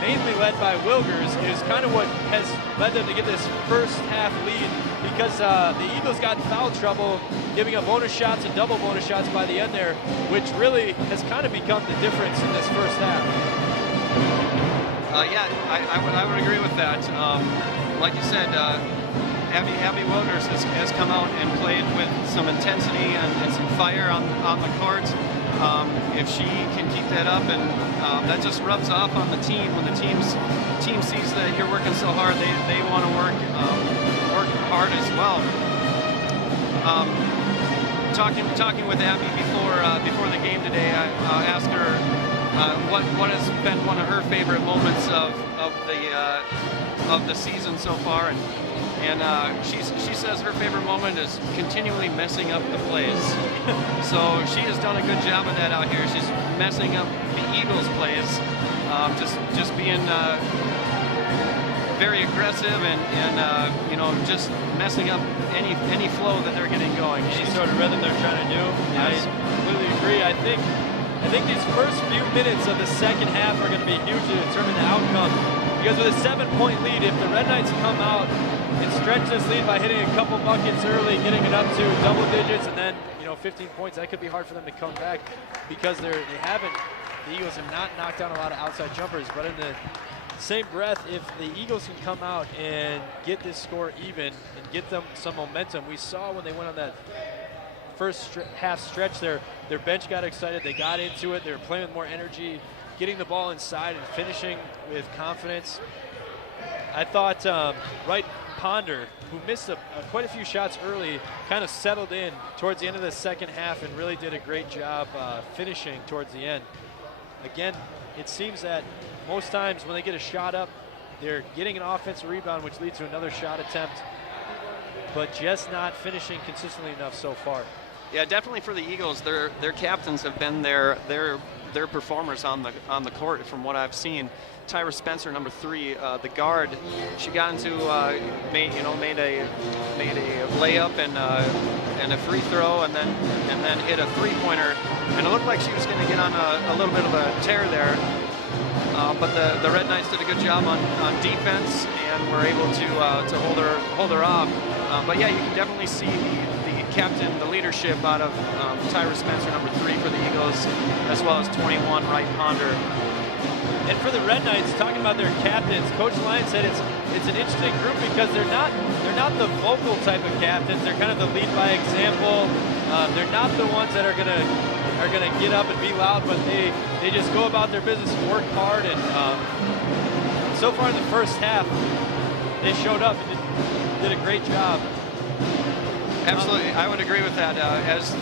mainly led by Wilgers, is kind of what has led them to get this first half lead, because the Eagles got in foul trouble, giving up bonus shots and double bonus shots by the end there, which really has kind of become the difference in this first half. Yeah, I would agree with that. Like you said, Abby Wilgers has come out and played with some intensity and some fire on the court. if she can keep that up, and that just rubs off on the team. When the team sees that you're working so hard, they want to work hard as well. Talking with Abby before the game today, I asked her what has been one of her favorite moments of the season so far, and she says her favorite moment is continually messing up the plays. So she has done a good job of that out here. She's messing up the Eagles' plays, just being very aggressive and you know, just messing up any flow that they're getting going. Any sort of rhythm they're trying to do. Yes. I completely agree. I think these first few minutes of the second half are going to be huge to determine the outcome. Because with a 7-point lead, if the Red Knights come out and stretch this lead by hitting a couple buckets early, getting it up to double digits, and then 15 points, that could be hard for them to come back because the Eagles have not knocked down a lot of outside jumpers. But in the same breath, if the Eagles can come out and get this score even and get them some momentum, we saw when they went on that first half stretch there, their bench got excited, they got into it, they were playing with more energy, getting the ball inside and finishing with confidence. I thought Wright Ponder, who missed quite a few shots early, kind of settled in towards the end of the second half and really did a great job finishing towards the end. Again, it seems that most times when they get a shot up, they're getting an offensive rebound, which leads to another shot attempt, but just not finishing consistently enough so far. Yeah, definitely for the Eagles, their captains have been their performers on the court from what I've seen. Tyra Spencer, number 3, the guard, she got into made a layup and a free throw, and then hit a 3-pointer, and it looked like she was going to get on a little bit of a tear there. But the Red Knights did a good job on defense and were able to hold her off. But yeah, you can definitely see the captain, the leadership out of Tyra Spencer, number 3 for the Eagles, as well as 21, Wright Ponder. And for the Red Knights, talking about their captains, Coach Lyons said it's an interesting group because they're not the vocal type of captains. They're kind of the lead by example. They're not the ones that are gonna get up and be loud, but they just go about their business and work hard. And so far in the first half, they showed up and did a great job. Absolutely, I would agree with that. As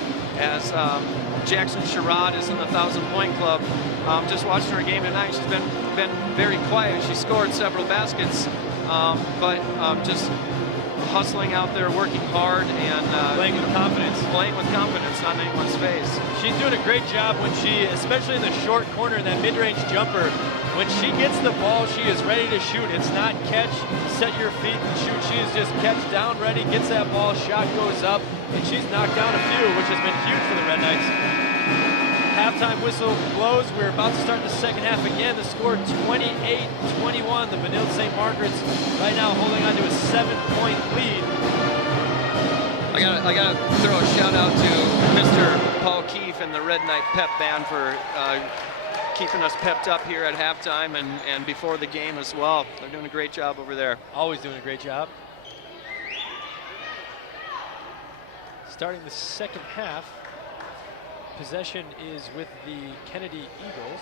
Jackson Sherrod is in the 1,000-point club, just watched her game tonight. She's been very quiet. She scored several baskets, but just hustling out there, working hard, and playing with confidence. Playing with confidence, not in anyone's face. She's doing a great job when she, especially in the short corner, in that mid-range jumper, when she gets the ball, she is ready to shoot. It's not catch, set your feet and shoot. She is just catch down ready, gets that ball, shot goes up, and she's knocked down a few, which has been huge for the Red Knights. Halftime whistle blows. We're about to start the second half again. The score 28-21. The Benilde St. Margaret's right now holding on to a 7-point lead. I gotta throw a shout out to Mr. Paul Keefe and the Red Knight Pep Band for keeping us pepped up here at halftime and before the game as well. They're doing a great job over there. Always doing a great job. Starting the second half, possession is with the Kennedy Eagles.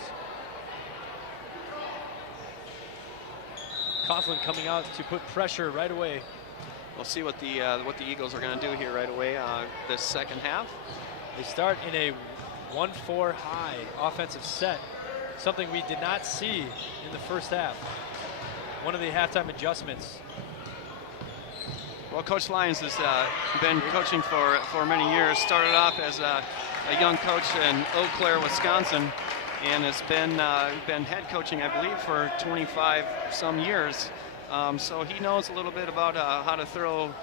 Coughlin coming out to put pressure right away. We'll see what the Eagles are going to do here right away this second half. They start in a 1-4 high offensive set, something we did not see in the first half. One of the halftime adjustments. Well, Coach Lyons has been coaching for many years. Started off as a young coach in Eau Claire, Wisconsin, and has been head coaching, I believe, for 25 some years. So he knows a little bit about how to throw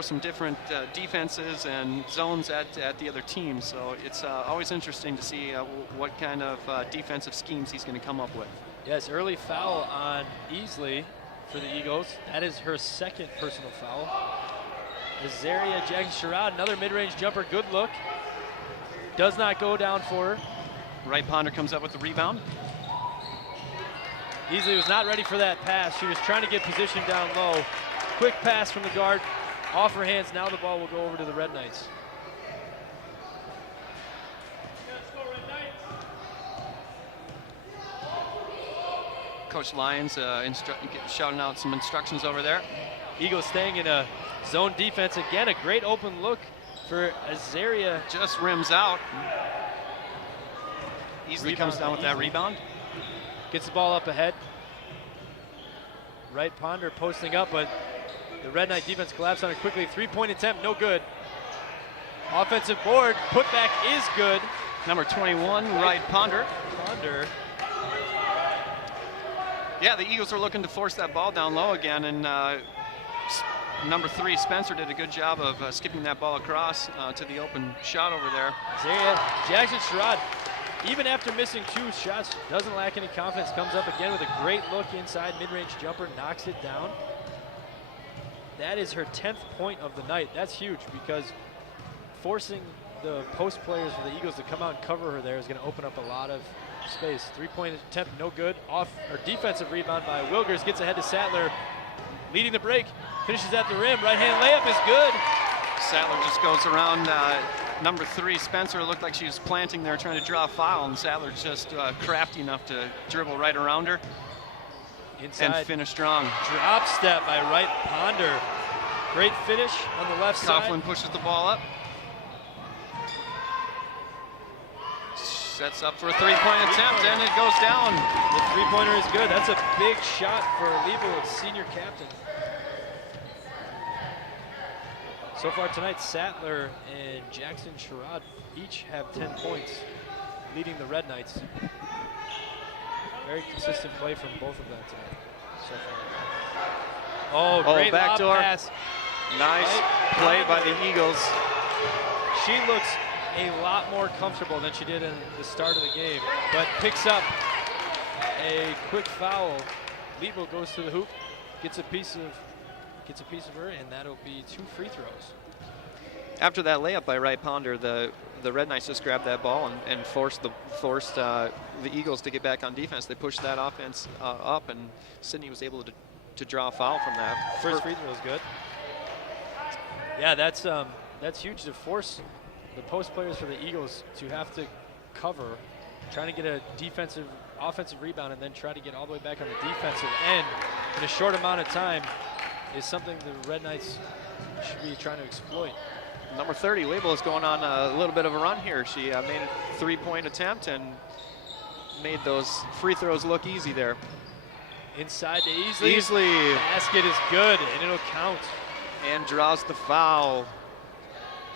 some different defenses and zones at the other team. So it's always interesting to see what kind of defensive schemes he's going to come up with. Yes, early foul on Easley for the Eagles. That is her second personal foul. Azaria Jackson-Sherrod, another mid-range jumper, good look. Does not go down for her. Wright Ponder comes up with the rebound. Easley was not ready for that pass. She was trying to get position down low. Quick pass from the guard, off her hands. Now the ball will go over to the Red Knights. Coach Lyons shouting out some instructions over there. Eagles staying in a zone defense again. A great open look for Azaria. Just rims out. Easily Rebound comes down with that rebound. Gets the ball up ahead. Right Ponder posting up, but the Red Knight defense collapsed on it quickly. 3-point attempt, no good. Offensive board, putback is good. Number 21, right Ponder. Yeah, the Eagles are looking to force that ball down low again, and number 3, Spencer, did a good job of skipping that ball across to the open shot over there. Jackson Sherrod, even after missing 2 shots, doesn't lack any confidence, comes up again with a great look inside, mid-range jumper, knocks it down. That is her 10th point of the night. That's huge because forcing the post players for the Eagles to come out and cover her there is going to open up a lot of space. 3-point attempt, no good. Off or defensive rebound by Wilgers, gets ahead to Sattler, leading the break, finishes at the rim. Right hand layup is good. Sattler just goes around number 3, Spencer. Looked like she was planting there, trying to draw a foul, and Sattler's just crafty enough to dribble right around her. Inside, and finish strong. Drop step by right Ponder. Great finish on the left side. Coughlin pushes the ball up. Sets up for a 3-point attempt, and it goes down. The 3-pointer is good. That's a big shot for Lebo's senior captain. So far tonight, Sattler and Jackson Sherrod each have 10 points, leading the Red Knights. Very consistent play from both of them tonight so far. Oh, great backdoor pass. Nice play by the Eagles. She looks a lot more comfortable than she did in the start of the game, but picks up a quick foul. Lebo goes to the hoop, gets a piece of her, and that'll be 2 free throws. After that layup by right Ponder, the Red Knights just grabbed that ball and forced the Eagles to get back on defense. They pushed that offense up, and Sydney was able to draw a foul from that. First free throw is good. Yeah, that's huge to force the post players for the Eagles to have to cover, trying to get a offensive rebound, and then try to get all the way back on the defensive end in a short amount of time is something the Red Knights should be trying to exploit. Number 30, Label, is going on a little bit of a run here. She made a 3-point attempt and made those free throws look easy there. Inside to Easley. Easley. Basket is good, and it'll count. And draws the foul.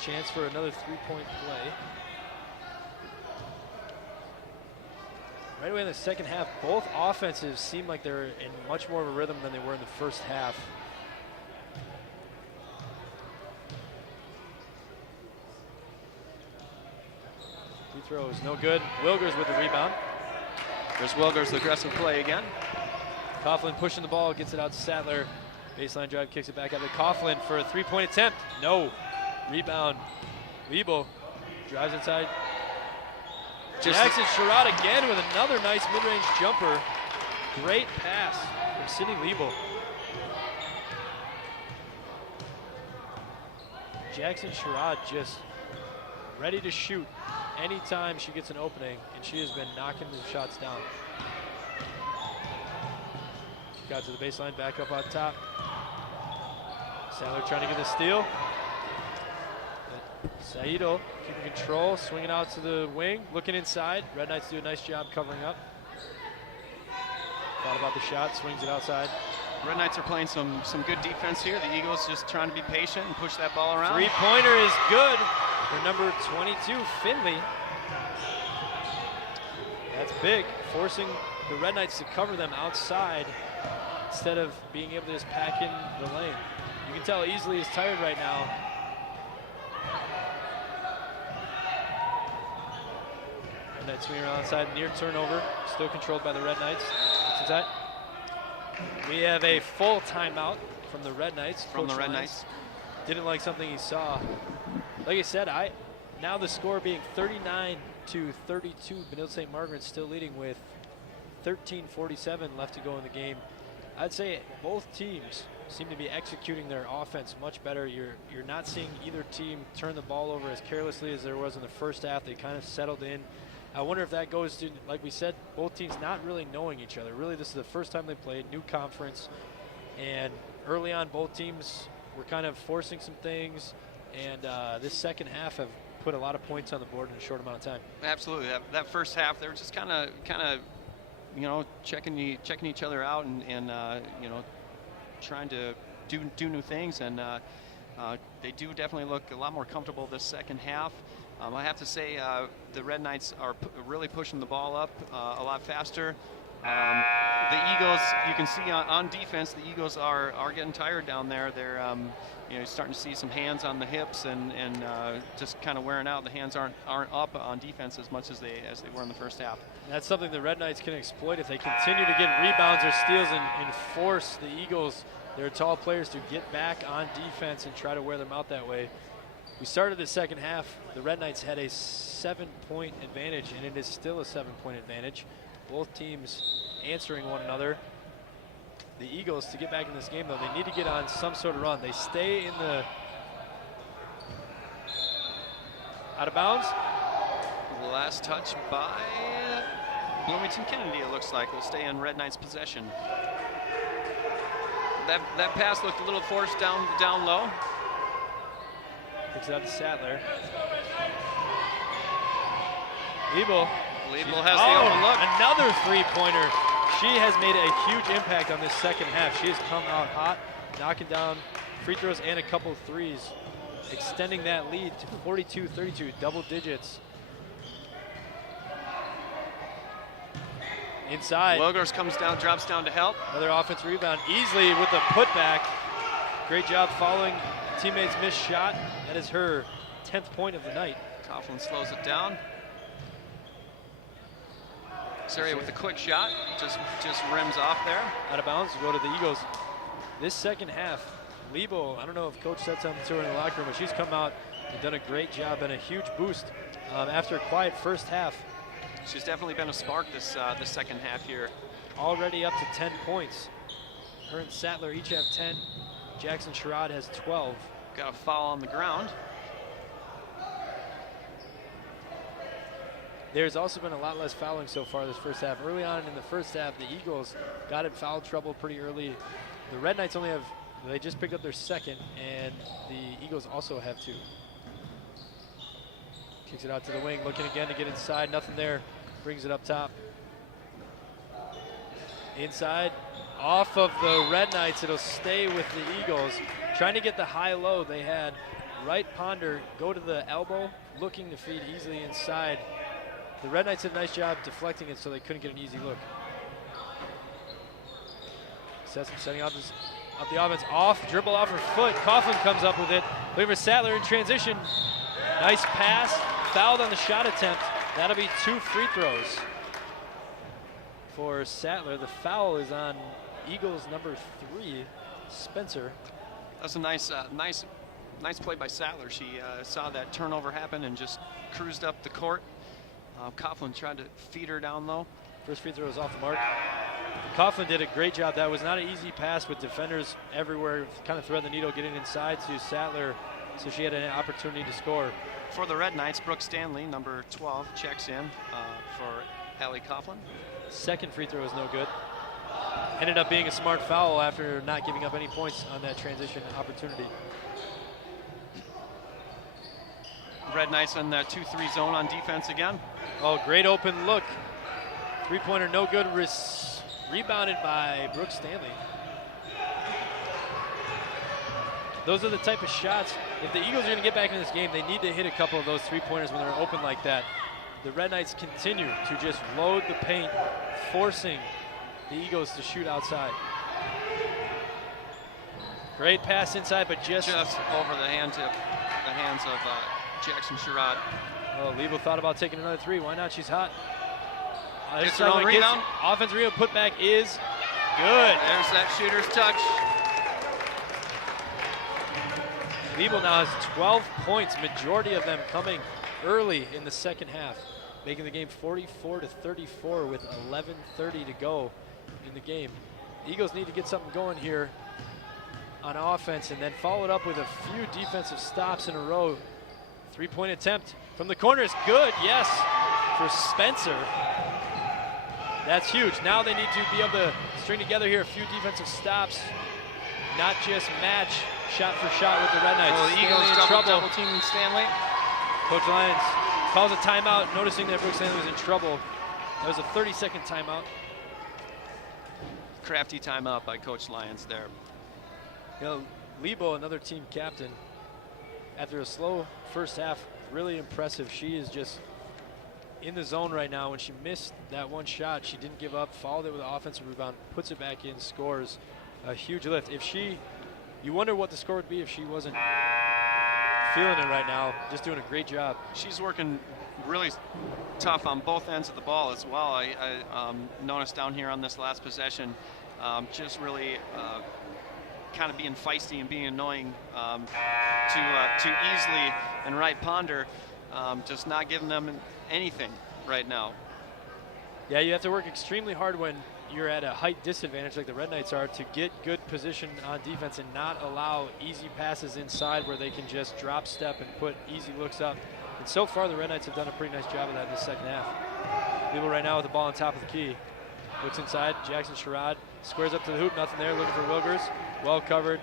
Chance for another 3-point play. Right away in the second half, both offenses seem like they're in much more of a rhythm than they were in the first half. Free throw is no good. Wilgers with the rebound. There's Wilgers' aggressive play again. Coughlin pushing the ball, gets it out to Sattler. Baseline drive, kicks it back out to Coughlin for a 3-point attempt. No. Rebound. Lebo drives inside. Jackson Sherrod again with another nice mid-range jumper. Great pass from Sydney Lebo. Jackson Sherrod just ready to shoot anytime she gets an opening, and she has been knocking the shots down. She got to the baseline, back up on top. Sattler trying to get the steal. Saito keeping control, swinging out to the wing, looking inside. Red Knights do a nice job covering up. Thought about the shot, swings it outside. Red Knights are playing some good defense here. The Eagles just trying to be patient and push that ball around. 3-pointer is good for number 22, Finley. That's big, forcing the Red Knights to cover them outside instead of being able to just pack in the lane. You can tell Easley is tired right now. Red Knights swinging around outside, near turnover, still controlled by the Red Knights. We have a full timeout from the Red Knights. From the Red Knights. Didn't like something he saw. Like I said, now the score being 39-32, Benilde St. Margaret still leading with 13:47 left to go in the game. I'd say both teams seem to be executing their offense much better. You're not seeing either team turn the ball over as carelessly as there was in the first half. They kind of settled in, I wonder if that goes to, like we said, both teams not really knowing each other. Really, this is the first time they played, new conference, and early on, both teams were kind of forcing some things, and this second half have put a lot of points on the board in a short amount of time. Absolutely. That first half, they were just kind of, you know, checking each other out and you know, trying to do new things, and they do definitely look a lot more comfortable this second half. I have to say the Red Knights are really pushing the ball up a lot faster. The Eagles, you can see on defense, the Eagles are getting tired down there. They're you know, starting to see some hands on the hips and just kind of wearing out. The hands aren't up on defense as much as they were in the first half. That's something the Red Knights can exploit if they continue to get rebounds or steals and force the Eagles, their tall players, to get back on defense and try to wear them out that way. We started the second half. The Red Knights had a 7-point advantage, and it is still a 7-point advantage. Both teams answering one another. The Eagles, to get back in this game, though, they need to get on some sort of run. They stay in the out of bounds. Last touch by Bloomington Kennedy, it looks like, will stay in Red Knights' possession. That pass looked a little forced down low. Picks it up to Sattler. Liebel has the open look. Another three-pointer. She has made a huge impact on this second half. She has come out hot, knocking down free throws and a couple threes, extending that lead to 42-32, double digits. Inside. Wilgers comes down, drops down to help. Another offensive rebound. Easily with the putback. Great job following teammates' missed shot. That is her 10th point of the night. Coughlin slows it down. Saria with a quick shot, just rims off there. Out of bounds, go to the Eagles. This second half, Lebo, I don't know if Coach said something to her in the locker room, but she's come out and done a great job and a huge boost after a quiet first half. She's definitely been a spark this second half here. Already up to 10 points. Her and Sattler each have 10. Jackson Sherrod has 12. Got a foul on the ground. There's also been a lot less fouling so far this first half. Early on in the first half, the Eagles got in foul trouble pretty early. The Red Knights they just picked up their second, and the Eagles also have 2. Kicks it out to the wing, looking again to get inside, nothing there. Brings it up top. Inside, off of the Red Knights, it'll stay with the Eagles. Trying to get the high-low. They had Wright Ponder go to the elbow, looking to feed easily inside. The Red Knights did a nice job deflecting it so they couldn't get an easy look. Sessom setting up the offense, dribble off her foot. Coughlin comes up with it. Looking for Sattler in transition. Nice pass, fouled on the shot attempt. That'll be 2 free throws for Sattler. The foul is on Eagles number 3, Spencer. That's a nice play by Sattler. She saw that turnover happen and just cruised up the court. Coughlin tried to feed her down low. First free throw is off the mark. Coughlin did a great job. That was not an easy pass with defenders everywhere, kind of threading the needle, getting inside to Sattler, so she had an opportunity to score. For the Red Knights, Brooke Stanley, number 12, checks in for Allie Coughlin. Second free throw is no good. Ended up being a smart foul after not giving up any points on that transition opportunity. Red Knights in that 2-3 zone on defense again. Oh, great open look. Three-pointer no good, rebounded by Brooke Stanley. Those are the type of shots. If the Eagles are going to get back in this game, they need to hit a couple of those three-pointers when they're open like that. The Red Knights continue to just load the paint, forcing the Eagles to shoot outside. Great pass inside, but just over the hands of Jackson Sherrod. Oh, Lebo thought about taking another 3. Why not? She's hot. Gets her own rebound. Offensive rebound putback is good. There's that shooter's touch. Lebo now has 12 points, majority of them coming early in the second half, making the game 44-34 with 11:30 to go in the game. The Eagles need to get something going here on offense and then follow it up with a few defensive stops in a row. 3-point attempt from the corner is good, yes. for Spencer. That's huge. Now they need to be able to string together here a few defensive stops, not just match shot for shot with the Red Knights. Oh, the Eagles in trouble. double teaming Stanley. Coach Lyons calls a timeout, noticing that Brooke Stanley was in trouble. That was a 30-second timeout. Crafty timeout by Coach Lyons there. You know, Lebo, another team captain, after a slow first half, really impressive. She is just in the zone right now. When she missed that one shot, she didn't give up, followed it with an offensive rebound, puts it back in, scores a huge lift. You wonder what the score would be if she wasn't feeling it right now. Just doing a great job. She's working really tough on both ends of the ball as well. I noticed down here on this last possession, just really kind of being feisty and being annoying to Easley and Wright Ponder, just not giving them anything right now. Yeah, you have to work extremely hard when you're at a height disadvantage like the Red Knights are to get good position on defense and not allow easy passes inside where they can just drop step and put easy looks up. And so far, the Red Knights have done a pretty nice job of that in the second half. People right now with the ball on top of the key. Looks inside, Jackson Sherrod squares up to the hoop, nothing there, looking for Wilgers. Well covered.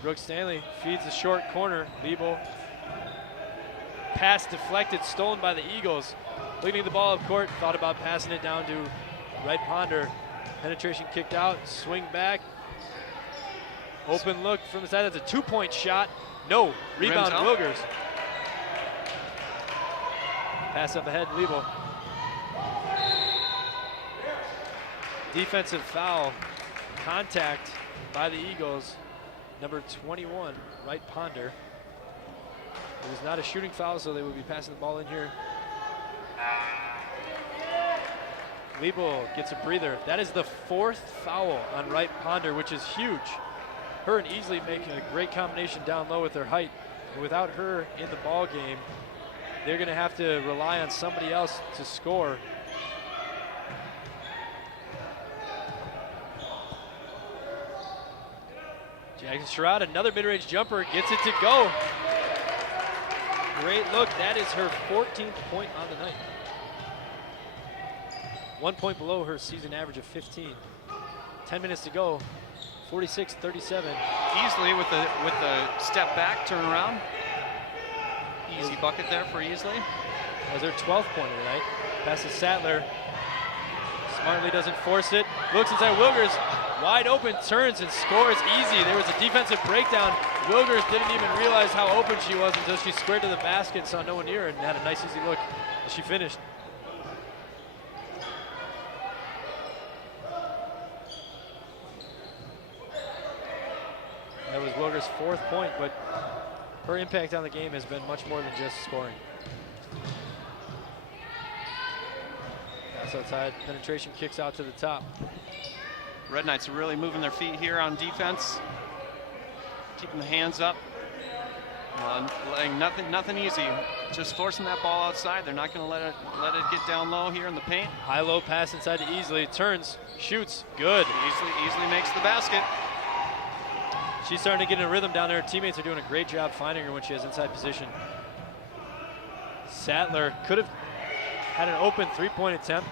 Brooke Stanley feeds the short corner. Liebel. Pass deflected, stolen by the Eagles. Leading the ball up court, thought about passing it down to Wright Ponder. Penetration kicked out, swing back. Open look from the side, that's a 2-point shot. No, rebound Wilgers. Pass up ahead, Liebel. Defensive foul, contact by the Eagles. Number 21, Wright Ponder. It was not a shooting foul, so they will be passing the ball in here. Liebel gets a breather. That is the 4th foul on Wright Ponder, which is huge. Her and Easley making a great combination down low with their height. And without her in the ball game, they're going to have to rely on somebody else to score. Jackson Sherrod, another mid-range jumper, gets it to go. Great look. That is her 14th point on the night. 1 point below her season average of 15. 10 minutes to go. 46-37. Easley with the step back, turn around. Easy bucket there for Easley. That was her 12th point of the night. Pass to Sattler. Smartly doesn't force it. Looks inside Wilgers. Wide open, turns and scores easy. There was a defensive breakdown. Wilgers didn't even realize how open she was until she squared to the basket, saw no one near her, and had a nice easy look as she finished. That was Wilgers' 4th point, but her impact on the game has been much more than just scoring. Pass outside, penetration kicks out to the top. Red Knights are really moving their feet here on defense, keeping the hands up, letting nothing easy. Just forcing that ball outside. They're not going to let it get down low here in the paint. High-low pass inside to Easley. Turns, shoots, good. Easley makes the basket. She's starting to get in a rhythm down there. Her teammates are doing a great job finding her when she has inside position. Sattler could have had an open 3-point attempt.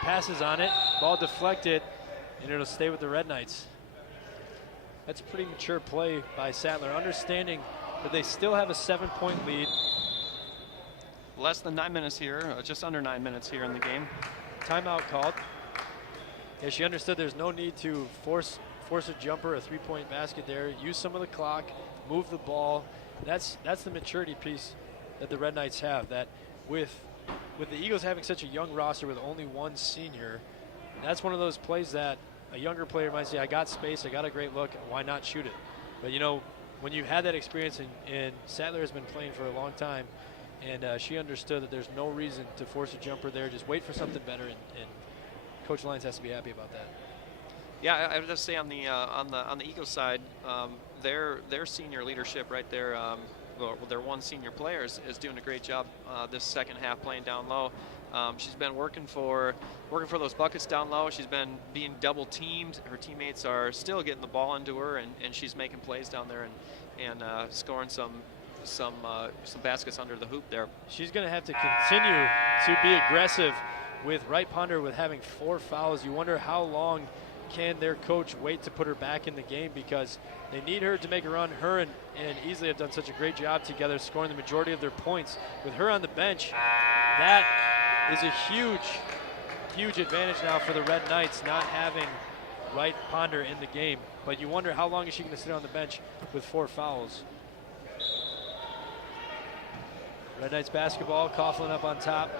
Passes on it. Ball deflected. And it'll stay with the Red Knights. That's a pretty mature play by Sattler, understanding that they still have a 7-point lead. Less than 9 minutes here, just under 9 minutes here in the game. Timeout called. Yeah, she understood there's no need to force a jumper, a 3-point basket there. Use some of the clock, move the ball. That's the maturity piece that the Red Knights have. That with the Eagles having such a young roster with only one senior, that's one of those plays that a younger player might say, I got space, I got a great look, why not shoot it? But you know, when you had that experience, and Sattler has been playing for a long time, and she understood that there's no reason to force a jumper there, just wait for something better, and Coach Lyons has to be happy about that. Yeah, I would just say on the Eagles side, their senior leadership right there, their one senior player is doing a great job this second half playing down low. She's been working for those buckets down low. She's been being double teamed. Her teammates are still getting the ball into her, and she's making plays down there and scoring some some baskets under the hoop there. She's going to have to continue to be aggressive with Wright Ponder with having 4 fouls. You wonder how long can their coach wait to put her back in the game, because they need her to make a run. Her and Easley have done such a great job together, scoring the majority of their points. With her on the bench, that is a huge advantage now for the Red Knights, not having Wright Ponder in the game. But you wonder how long is she going to sit on the bench with 4 fouls. Red Knights basketball, Coughlin up on top.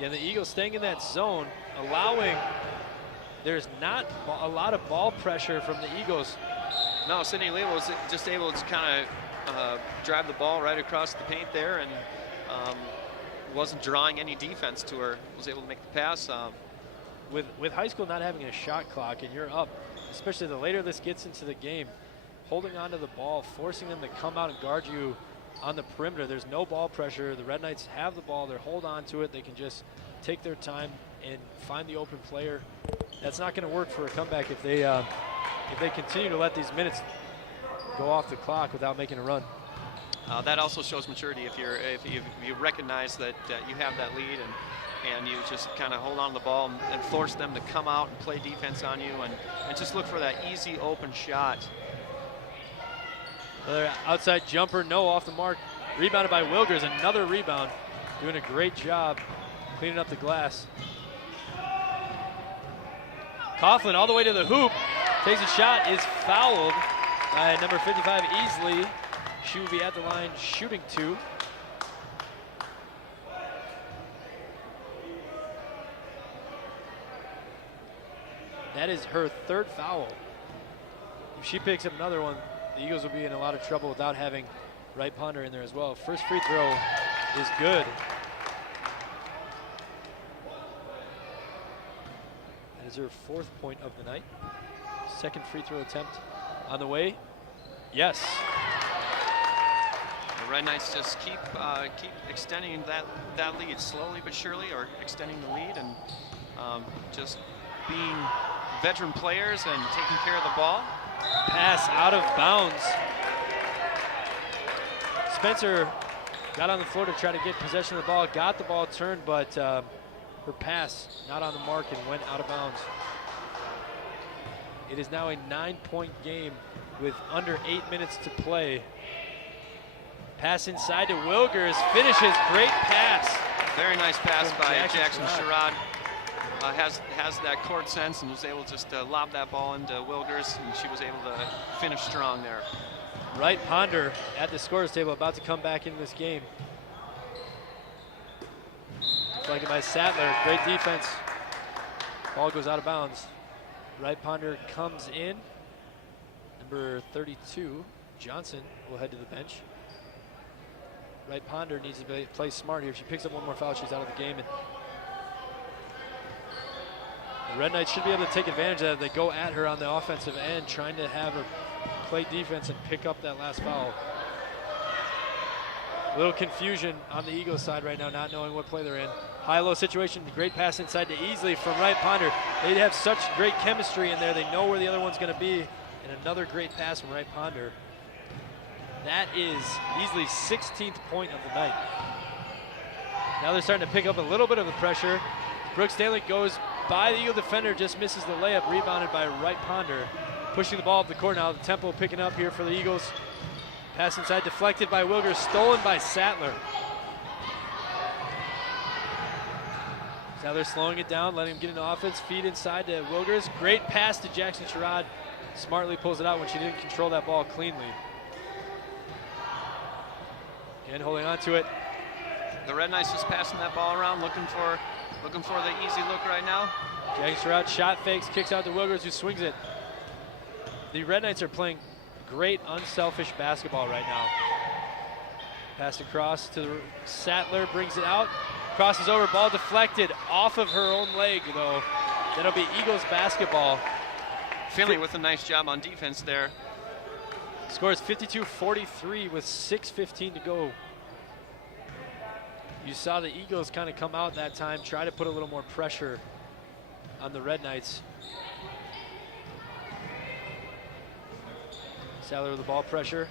Yeah, the Eagles staying in that zone, allowing, there's not a lot of ball pressure from the Eagles. No, Sydney Lee was just able to kind of drive the ball right across the paint there, and wasn't drawing any defense to her. Was able to make the pass. With high school not having a shot clock and you're up, especially the later this gets into the game, holding onto the ball, forcing them to come out and guard you on the perimeter. There's no ball pressure. The Red Knights have the ball. They hold on to it. They can just take their time and find the open player. That's not going to work for a comeback if they continue to let these minutes go off the clock without making a run. That also shows maturity if you recognize that you have that lead and you just kind of hold on to the ball and force them to come out and play defense on you and just look for that easy open shot. Another outside jumper, no, off the mark. Rebounded by Wilgers, another rebound. Doing a great job cleaning up the glass. Coughlin all the way to the hoop. Takes a shot, is fouled by number 55, Easley. She will be at the line shooting 2. That is her 3rd foul. If she picks up another one, the Eagles will be in a lot of trouble without having Wright Ponder in there as well. First free throw is good. That is her 4th point of the night. 2nd free throw attempt on the way. Yes. The Red Knights just keep extending that lead slowly but surely, or extending the lead, and just being veteran players and taking care of the ball. Pass out of bounds. Spencer got on the floor to try to get possession of the ball, got the ball turned, but her pass not on the mark and went out of bounds. It is now a 9-point game with under 8 minutes to play. Pass inside to Wilgers, finishes, great pass. Very nice pass by Jackson Sherrod. Has that court sense and was able to just lob that ball into Wilgers, and she was able to finish strong there. Wright Ponder at the scorer's table, about to come back into this game. Flanked by Sattler, great defense. Ball goes out of bounds. Wright Ponder comes in. Number 32, Johnson, will head to the bench. Wright Ponder needs to play smart here. If she picks up one more foul, she's out of the game. And the Red Knights should be able to take advantage of that. They go at her on the offensive end, trying to have her play defense and pick up that last foul. A little confusion on the Eagles side right now, not knowing what play they're in. High-low situation, great pass inside to Easley from Wright Ponder. They have such great chemistry in there. They know where the other one's going to be. And another great pass from Wright Ponder. That is Easley's 16th point of the night. Now they're starting to pick up a little bit of the pressure. Brooke Stanley goes by the Eagle defender, just misses the layup, rebounded by Wright Ponder. Pushing the ball up the court now. The tempo picking up here for the Eagles. Pass inside, deflected by Wilgers, stolen by Sattler. Sattler slowing it down, letting him get into offense. Feed inside to Wilgers. Great pass to Jackson Sherrod. Smartly pulls it out when she didn't control that ball cleanly. And holding on to it. The Red Knights just passing that ball around, looking for the easy look right now. Jackson Sherrod shot fakes, kicks out to Wilgers, who swings it. The Red Knights are playing great, unselfish basketball right now. Pass across to Sattler, brings it out. Crosses over, ball deflected off of her own leg, though. That'll be Eagles basketball. Finley with a nice job on defense there. Scores 52-43 with 6:15 to go. You saw the Eagles kind of come out that time, try to put a little more pressure on the Red Knights. Sadler with the ball pressure.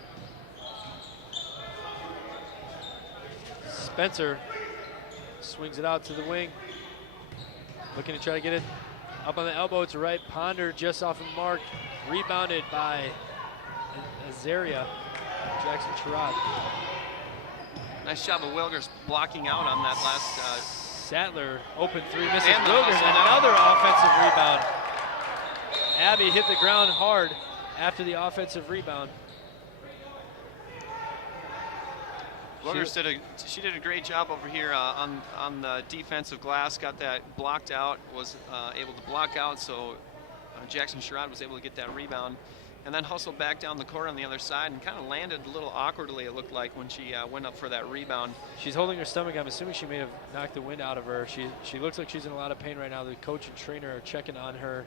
Spencer swings it out to the wing. Looking to try to get it up on the elbow to right. Ponder just off of mark. Rebounded by Azaria. Jackson Sherrod. Nice job of Wilgers blocking out on that last. Sadler, open three, misses And the Wilgers. hustle Another offensive rebound. Abby hit the ground hard after the offensive rebound. Wilgers did a great job over here on the defensive glass. Got that blocked out. Was able to block out, so Jackson Sherrod was able to get that rebound, and then hustled back down the court on the other side and kind of landed a little awkwardly. It looked like when she went up for that rebound. She's holding her stomach. I'm assuming she may have knocked the wind out of her. She looks like she's in a lot of pain right now. The coach and trainer are checking on her.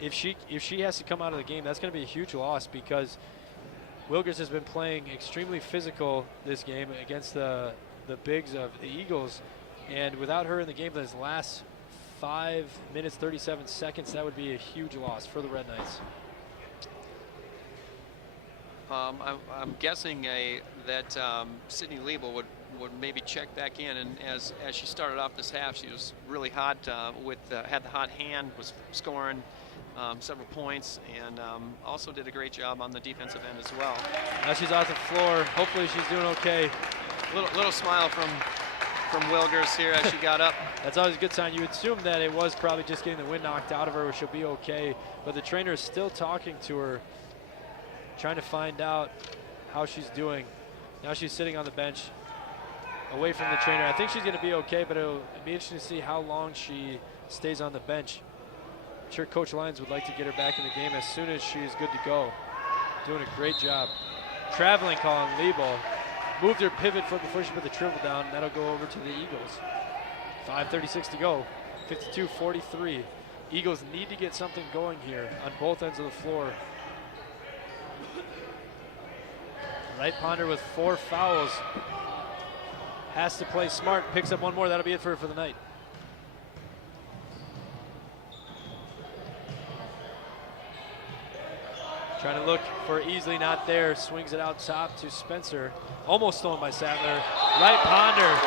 If she has to come out of the game, that's going to be a huge loss, because Wilgers has been playing extremely physical this game against the bigs of the Eagles, and without her in the game for this last 5 minutes 37 seconds, that would be a huge loss for the Red Knights. I'm guessing that Sydney Liebel would maybe check back in, and as she started off this half, she was really hot had the hot hand, was scoring several points, and also did a great job on the defensive end as well. Now she's off the floor. Hopefully she's doing okay. Little smile from Wilgers here as she got up. That's always a good sign. You assume that it was probably just getting the wind knocked out of her, or she'll be okay. But the trainer is still talking to her, trying to find out how she's doing. Now she's sitting on the bench away from the trainer. I think she's going to be okay, but it'll be interesting to see how long she stays on the bench. I'm sure Coach Lyons would like to get her back in the game as soon as she's good to go. Doing a great job. Traveling call on Liebel. Moved her pivot foot before she put the dribble down. That'll go over to the Eagles. 5:36 to go. 52-43. Eagles need to get something going here on both ends of the floor. Wright Ponder with 4 fouls. Has to play smart. Picks up one more. That'll be it for her for the night. Trying to look for Easley, not there. Swings it out top to Spencer. Almost stolen by Sadler. Wright Ponder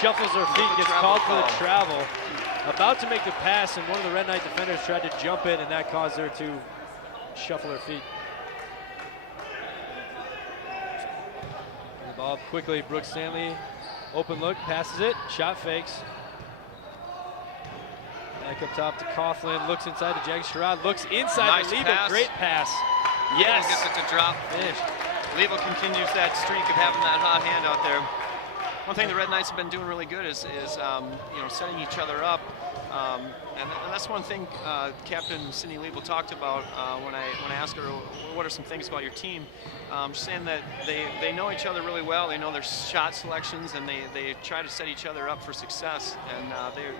shuffles her feet, gets called for the travel. About to make the pass, and one of the Red Knight defenders tried to jump in, and that caused her to shuffle her feet. The ball up quickly. Brooke Stanley, open look, passes it, shot fakes. Back up top to Coughlin, looks inside to Jackson Sherrod, looks inside Nice to Liebel, pass. great pass. Yes. Gets it to drop. Finished. Liebel continues that streak of having that hot hand out there. One thing the Red Knights have been doing really good is setting each other up. And that's one thing Captain Sydney Liebel talked about when I asked her, what are some things about your team? She's saying that they know each other really well. They know their shot selections, and they try to set each other up for success. And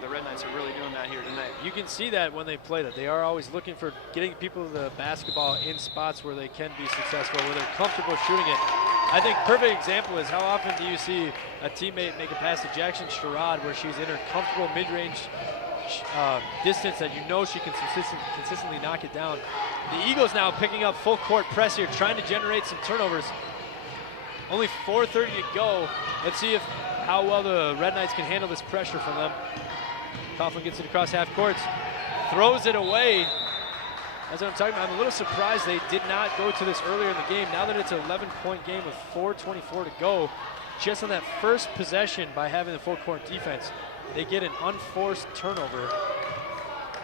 the Red Knights are really doing that here tonight. You can see that when they play that. They are always looking for getting people the basketball in spots where they can be successful, where they're comfortable shooting it. I think perfect example is how often do you see a teammate make a pass to Jackson Sherrod where she's in her comfortable mid-range distance that you know she can consistently knock it down. The Eagles now picking up full court press here, trying to generate some turnovers. Only 4:30 to go. Let's see how well the Red Knights can handle this pressure from them. Coughlin gets it across half court, throws it away. That's what I'm talking about. I'm a little surprised they did not go to this earlier in the game. Now that it's an 11-point game with 4:24 to go, just on that first possession by having the full court defense, they get an unforced turnover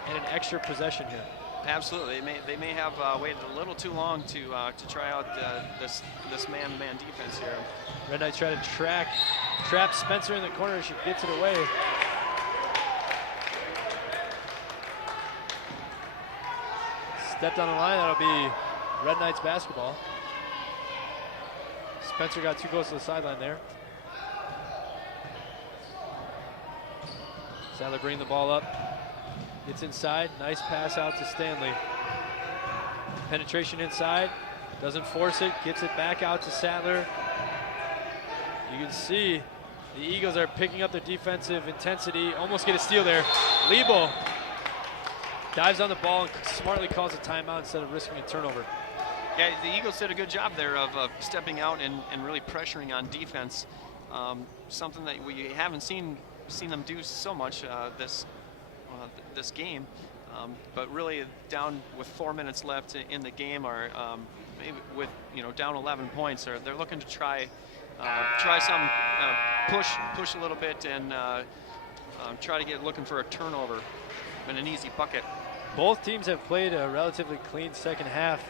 and an extra possession here. Absolutely, they may have waited a little too long to try out this man-to-man defense here. Red Knights try to trap Spencer in the corner. She gets it away. Stepped on the line. That'll be Red Knights basketball. Spencer got too close to the sideline there. Sadler bringing the ball up. Gets inside. Nice pass out to Stanley. Penetration inside. Doesn't force it. Gets it back out to Sadler. You can see the Eagles are picking up their defensive intensity. Almost get a steal there. Liebel dives on the ball and smartly calls a timeout instead of risking a turnover. Yeah, the Eagles did a good job there of stepping out and really pressuring on defense. Something that we haven't seen them do so much this game. But really down with 4 minutes left in the game, or maybe with down 11 points, they're looking to try some push a little bit and try to get looking for a turnover and an easy bucket. Both teams have played a relatively clean second half.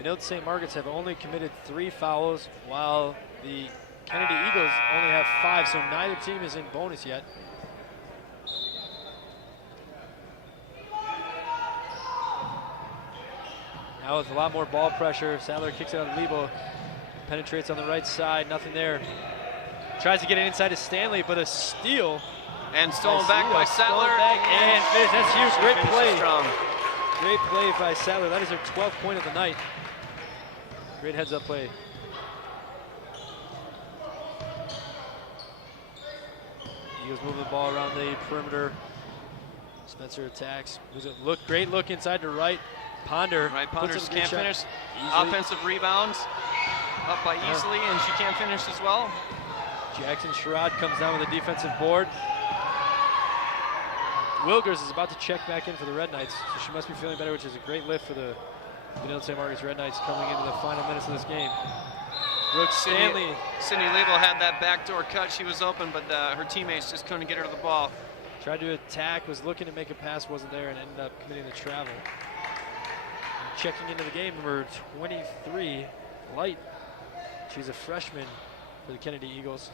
Benilde St. Margaret's have only committed 3 fouls, while the Kennedy Eagles only have 5, so neither team is in bonus yet. Now with a lot more ball pressure, Sadler kicks it out of Lebo, penetrates on the right side, nothing there. Tries to get it inside to Stanley, but a steal. And stolen back by Sadler. And finish. That's huge. Great play. Strong. Great play by Sadler. That is her 12th point of the night. Great heads-up play. Eagles move the ball around the perimeter. Spencer attacks. Great look inside to right. Ponder. Right, Ponder can't finish. Easily. Offensive rebounds. Up by Easley, and she can't finish as well. Jackson Sherrod comes down with a defensive board. Wilgers is about to check back in for the Red Knights, so she must be feeling better, which is a great lift for the Benilde St. Margaret's Red Knights coming into the final minutes of this game. Brooke Stanley. Sydney Lebo had that backdoor cut. She was open, but her teammates just couldn't get her to the ball. Tried to attack, was looking to make a pass, wasn't there, and ended up committing the travel. Checking into the game, number 23, Light. She's a freshman for the Kennedy Eagles.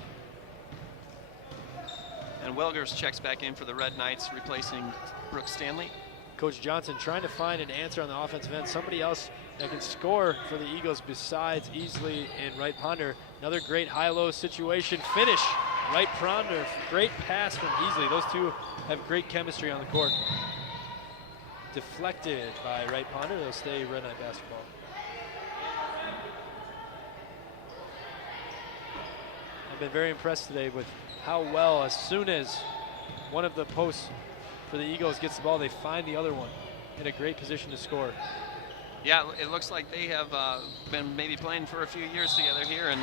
And Wilgers checks back in for the Red Knights, replacing Brooke Stanley. Coach Johnson trying to find an answer on the offensive end. Somebody else that can score for the Eagles besides Easley and Wright Ponder. Another great high-low situation. Finish. Wright Ponder. Great pass from Easley. Those two have great chemistry on the court. Deflected by Wright Ponder. They'll stay Red Knight basketball. I've been very impressed today with how well, as soon as one of the posts for the Eagles gets the ball, they find the other one in a great position to score. Yeah, it looks like they have been maybe playing for a few years together here and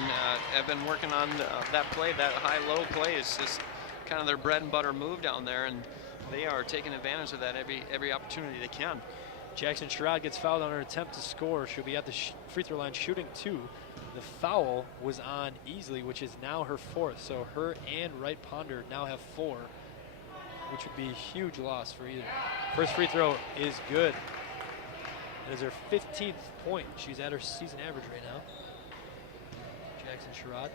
have been working on that play. That high-low play is just kind of their bread and butter move down there, and they are taking advantage of that every opportunity they can. Jackson Sherrod gets fouled on her attempt to score. She'll be at the free throw line shooting 2. The foul was on Easley, which is now her 4th. So her and Wright Ponder now have 4, which would be a huge loss for either. First free throw is good. That is her 15th point. She's at her season average right now. Jackson Sherrod.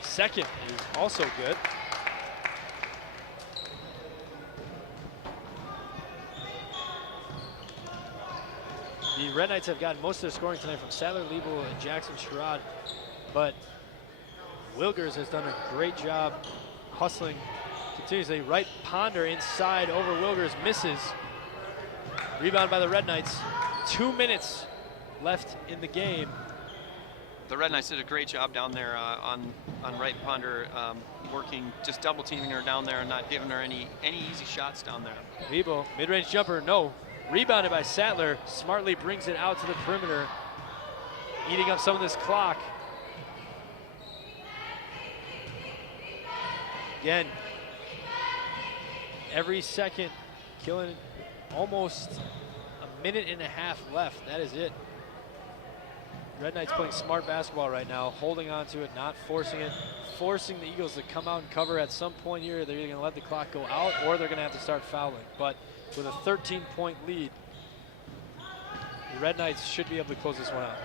Second is also good. The Red Knights have gotten most of their scoring tonight from Sadler, Lebo, and Jackson Sherrod, but Wilgers has done a great job hustling continuously. Wright Ponder inside over Wilgers, misses. Rebound by the Red Knights. 2 minutes left in the game. The Red Knights did a great job down there on Wright Ponder, working, just double teaming her down there and not giving her any easy shots down there. Lebo, mid-range jumper, no. Rebounded by Sadler, smartly brings it out to the perimeter, eating up some of this clock. Again, every second killing, almost a minute and a half left. That is it. Red Knights playing smart basketball right now, holding on to it, not forcing it, forcing the Eagles to come out and cover at some point here. They're either going to let the clock go out or they're going to have to start fouling. But with a 13-point lead, the Red Knights should be able to close this one out.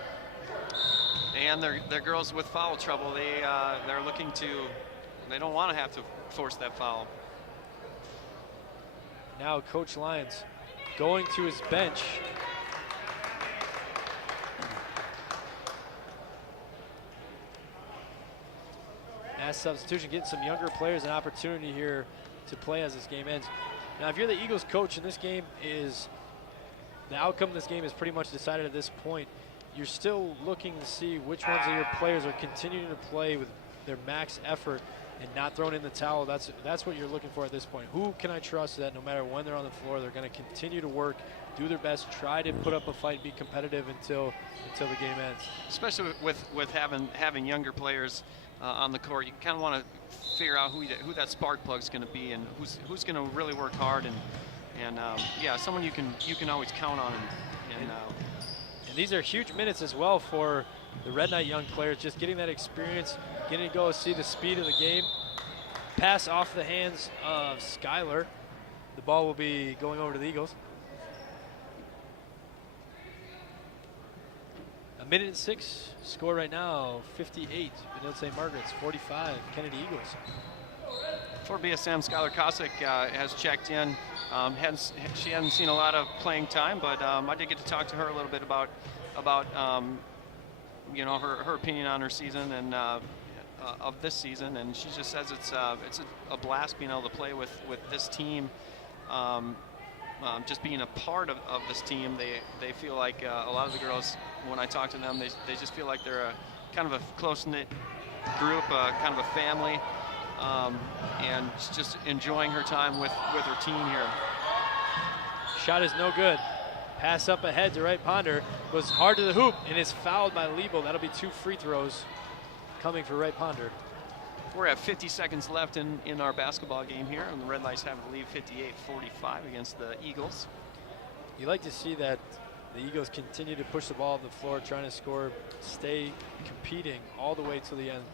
And they're girls with foul trouble. They're looking to, they don't want to have to force that foul. Now Coach Lyons going to his bench. Mass substitution, getting some younger players an opportunity here to play as this game ends. Now, if you're the Eagles coach and this game is, the outcome of this game is pretty much decided at this point, you're still looking to see which ones of your players are continuing to play with their max effort and not throwing in the towel. That's what you're looking for at this point. Who can I trust that no matter when they're on the floor, they're going to continue to work, do their best, try to put up a fight, be competitive until the game ends. Especially with having younger players on the court, you kind of want to figure out who that spark plug is going to be, and who's going to really work hard, and yeah, someone you can always count on. And these are huge minutes as well for the Red Knight young players, just getting that experience, getting to go see the speed of the game. Pass off the hands of Skylar. The ball will be going over to the Eagles. 1:06, score right now, 58. Benilde St. Margaret's 45, Kennedy Eagles. For BSM, Skylar Kosick has checked in. She hasn't seen a lot of playing time, but I did get to talk to her a little bit about her opinion on her season and of this season, and she just says it's a blast being able to play with this team. Just being a part of this team, they feel like a lot of the girls, when I talk to them, they just feel like they're a kind of a close-knit group, kind of a family, and just enjoying her time with her team here. Shot is no good. Pass up ahead to Wright Ponder. Goes hard to the hoop and is fouled by Liebel. That'll be 2 free throws coming for Wright Ponder. We're at 50 seconds left in our basketball game here, and the Red Knights have the lead 58-45 against the Eagles. You like to see that the Eagles continue to push the ball on the floor, trying to score, stay competing all the way to the end.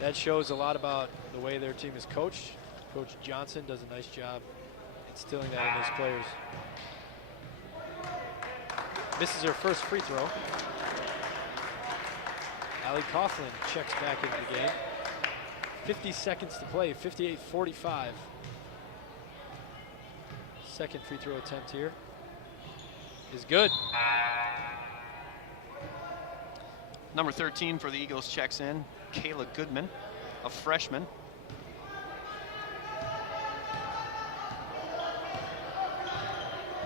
That shows a lot about the way their team is coached. Coach Johnson does a nice job instilling that in his players. Misses her first free throw. Allie Coughlin checks back into the game. 50 seconds to play, 58-45. Second free throw attempt here is good. Number 13 for the Eagles checks in, Kayla Goodman, a freshman.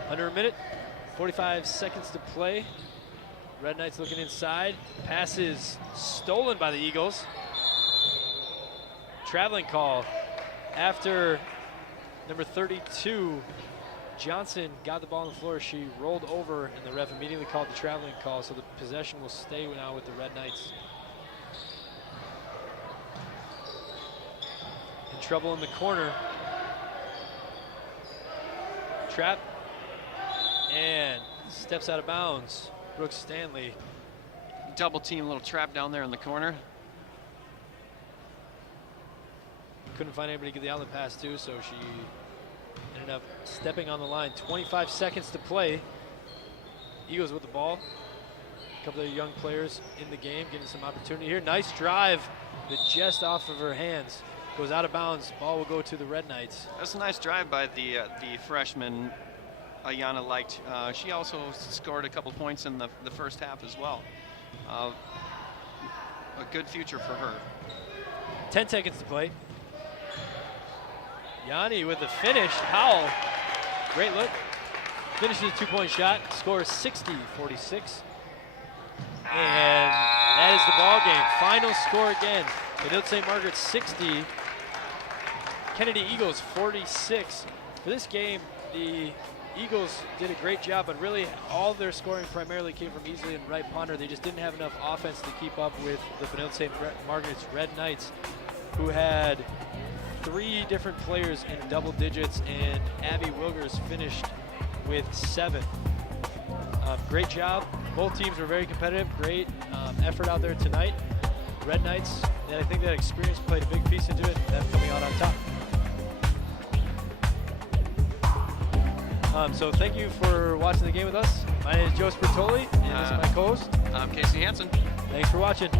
Under a minute, 45 seconds to play. Red Knights looking inside. Pass is stolen by the Eagles. Traveling call after number 32, Johnson, got the ball on the floor. She rolled over, and the ref immediately called the traveling call, so the possession will stay now with the Red Knights. In trouble in the corner. Trap, and steps out of bounds. Brooks Stanley. Double team, little trap down there in the corner. Couldn't find anybody to get the outlet pass to, so she ended up stepping on the line. 25 seconds to play. Eagles with the ball. A couple of young players in the game getting some opportunity here. Nice drive, but just off of her hands. Goes out of bounds. Ball will go to the Red Knights. That's a nice drive by the freshman, Ayanna Licht. She also scored a couple points in the first half as well. A good future for her. 10 seconds to play. Yanni with the finish. Howell, great look. Finishes a 2-point shot. Scores 60-46. And that is the ball game. Final score again. Benilde St. Margaret 60. Kennedy Eagles 46. For this game, the Eagles did a great job, but really all their scoring primarily came from Easley and Wright Ponder. They just didn't have enough offense to keep up with the Benilde St. Margaret's Red Knights, who had 3 different players in double digits, and Abby Wilgers finished with 7. Great job. Both teams were very competitive. Great effort out there tonight. Red Knights, and I think that experience played a big piece into it, them coming out on top. So thank you for watching the game with us. My name is Joe Spertoli, and this is my co-host. I'm Casey Hansen. Thanks for watching.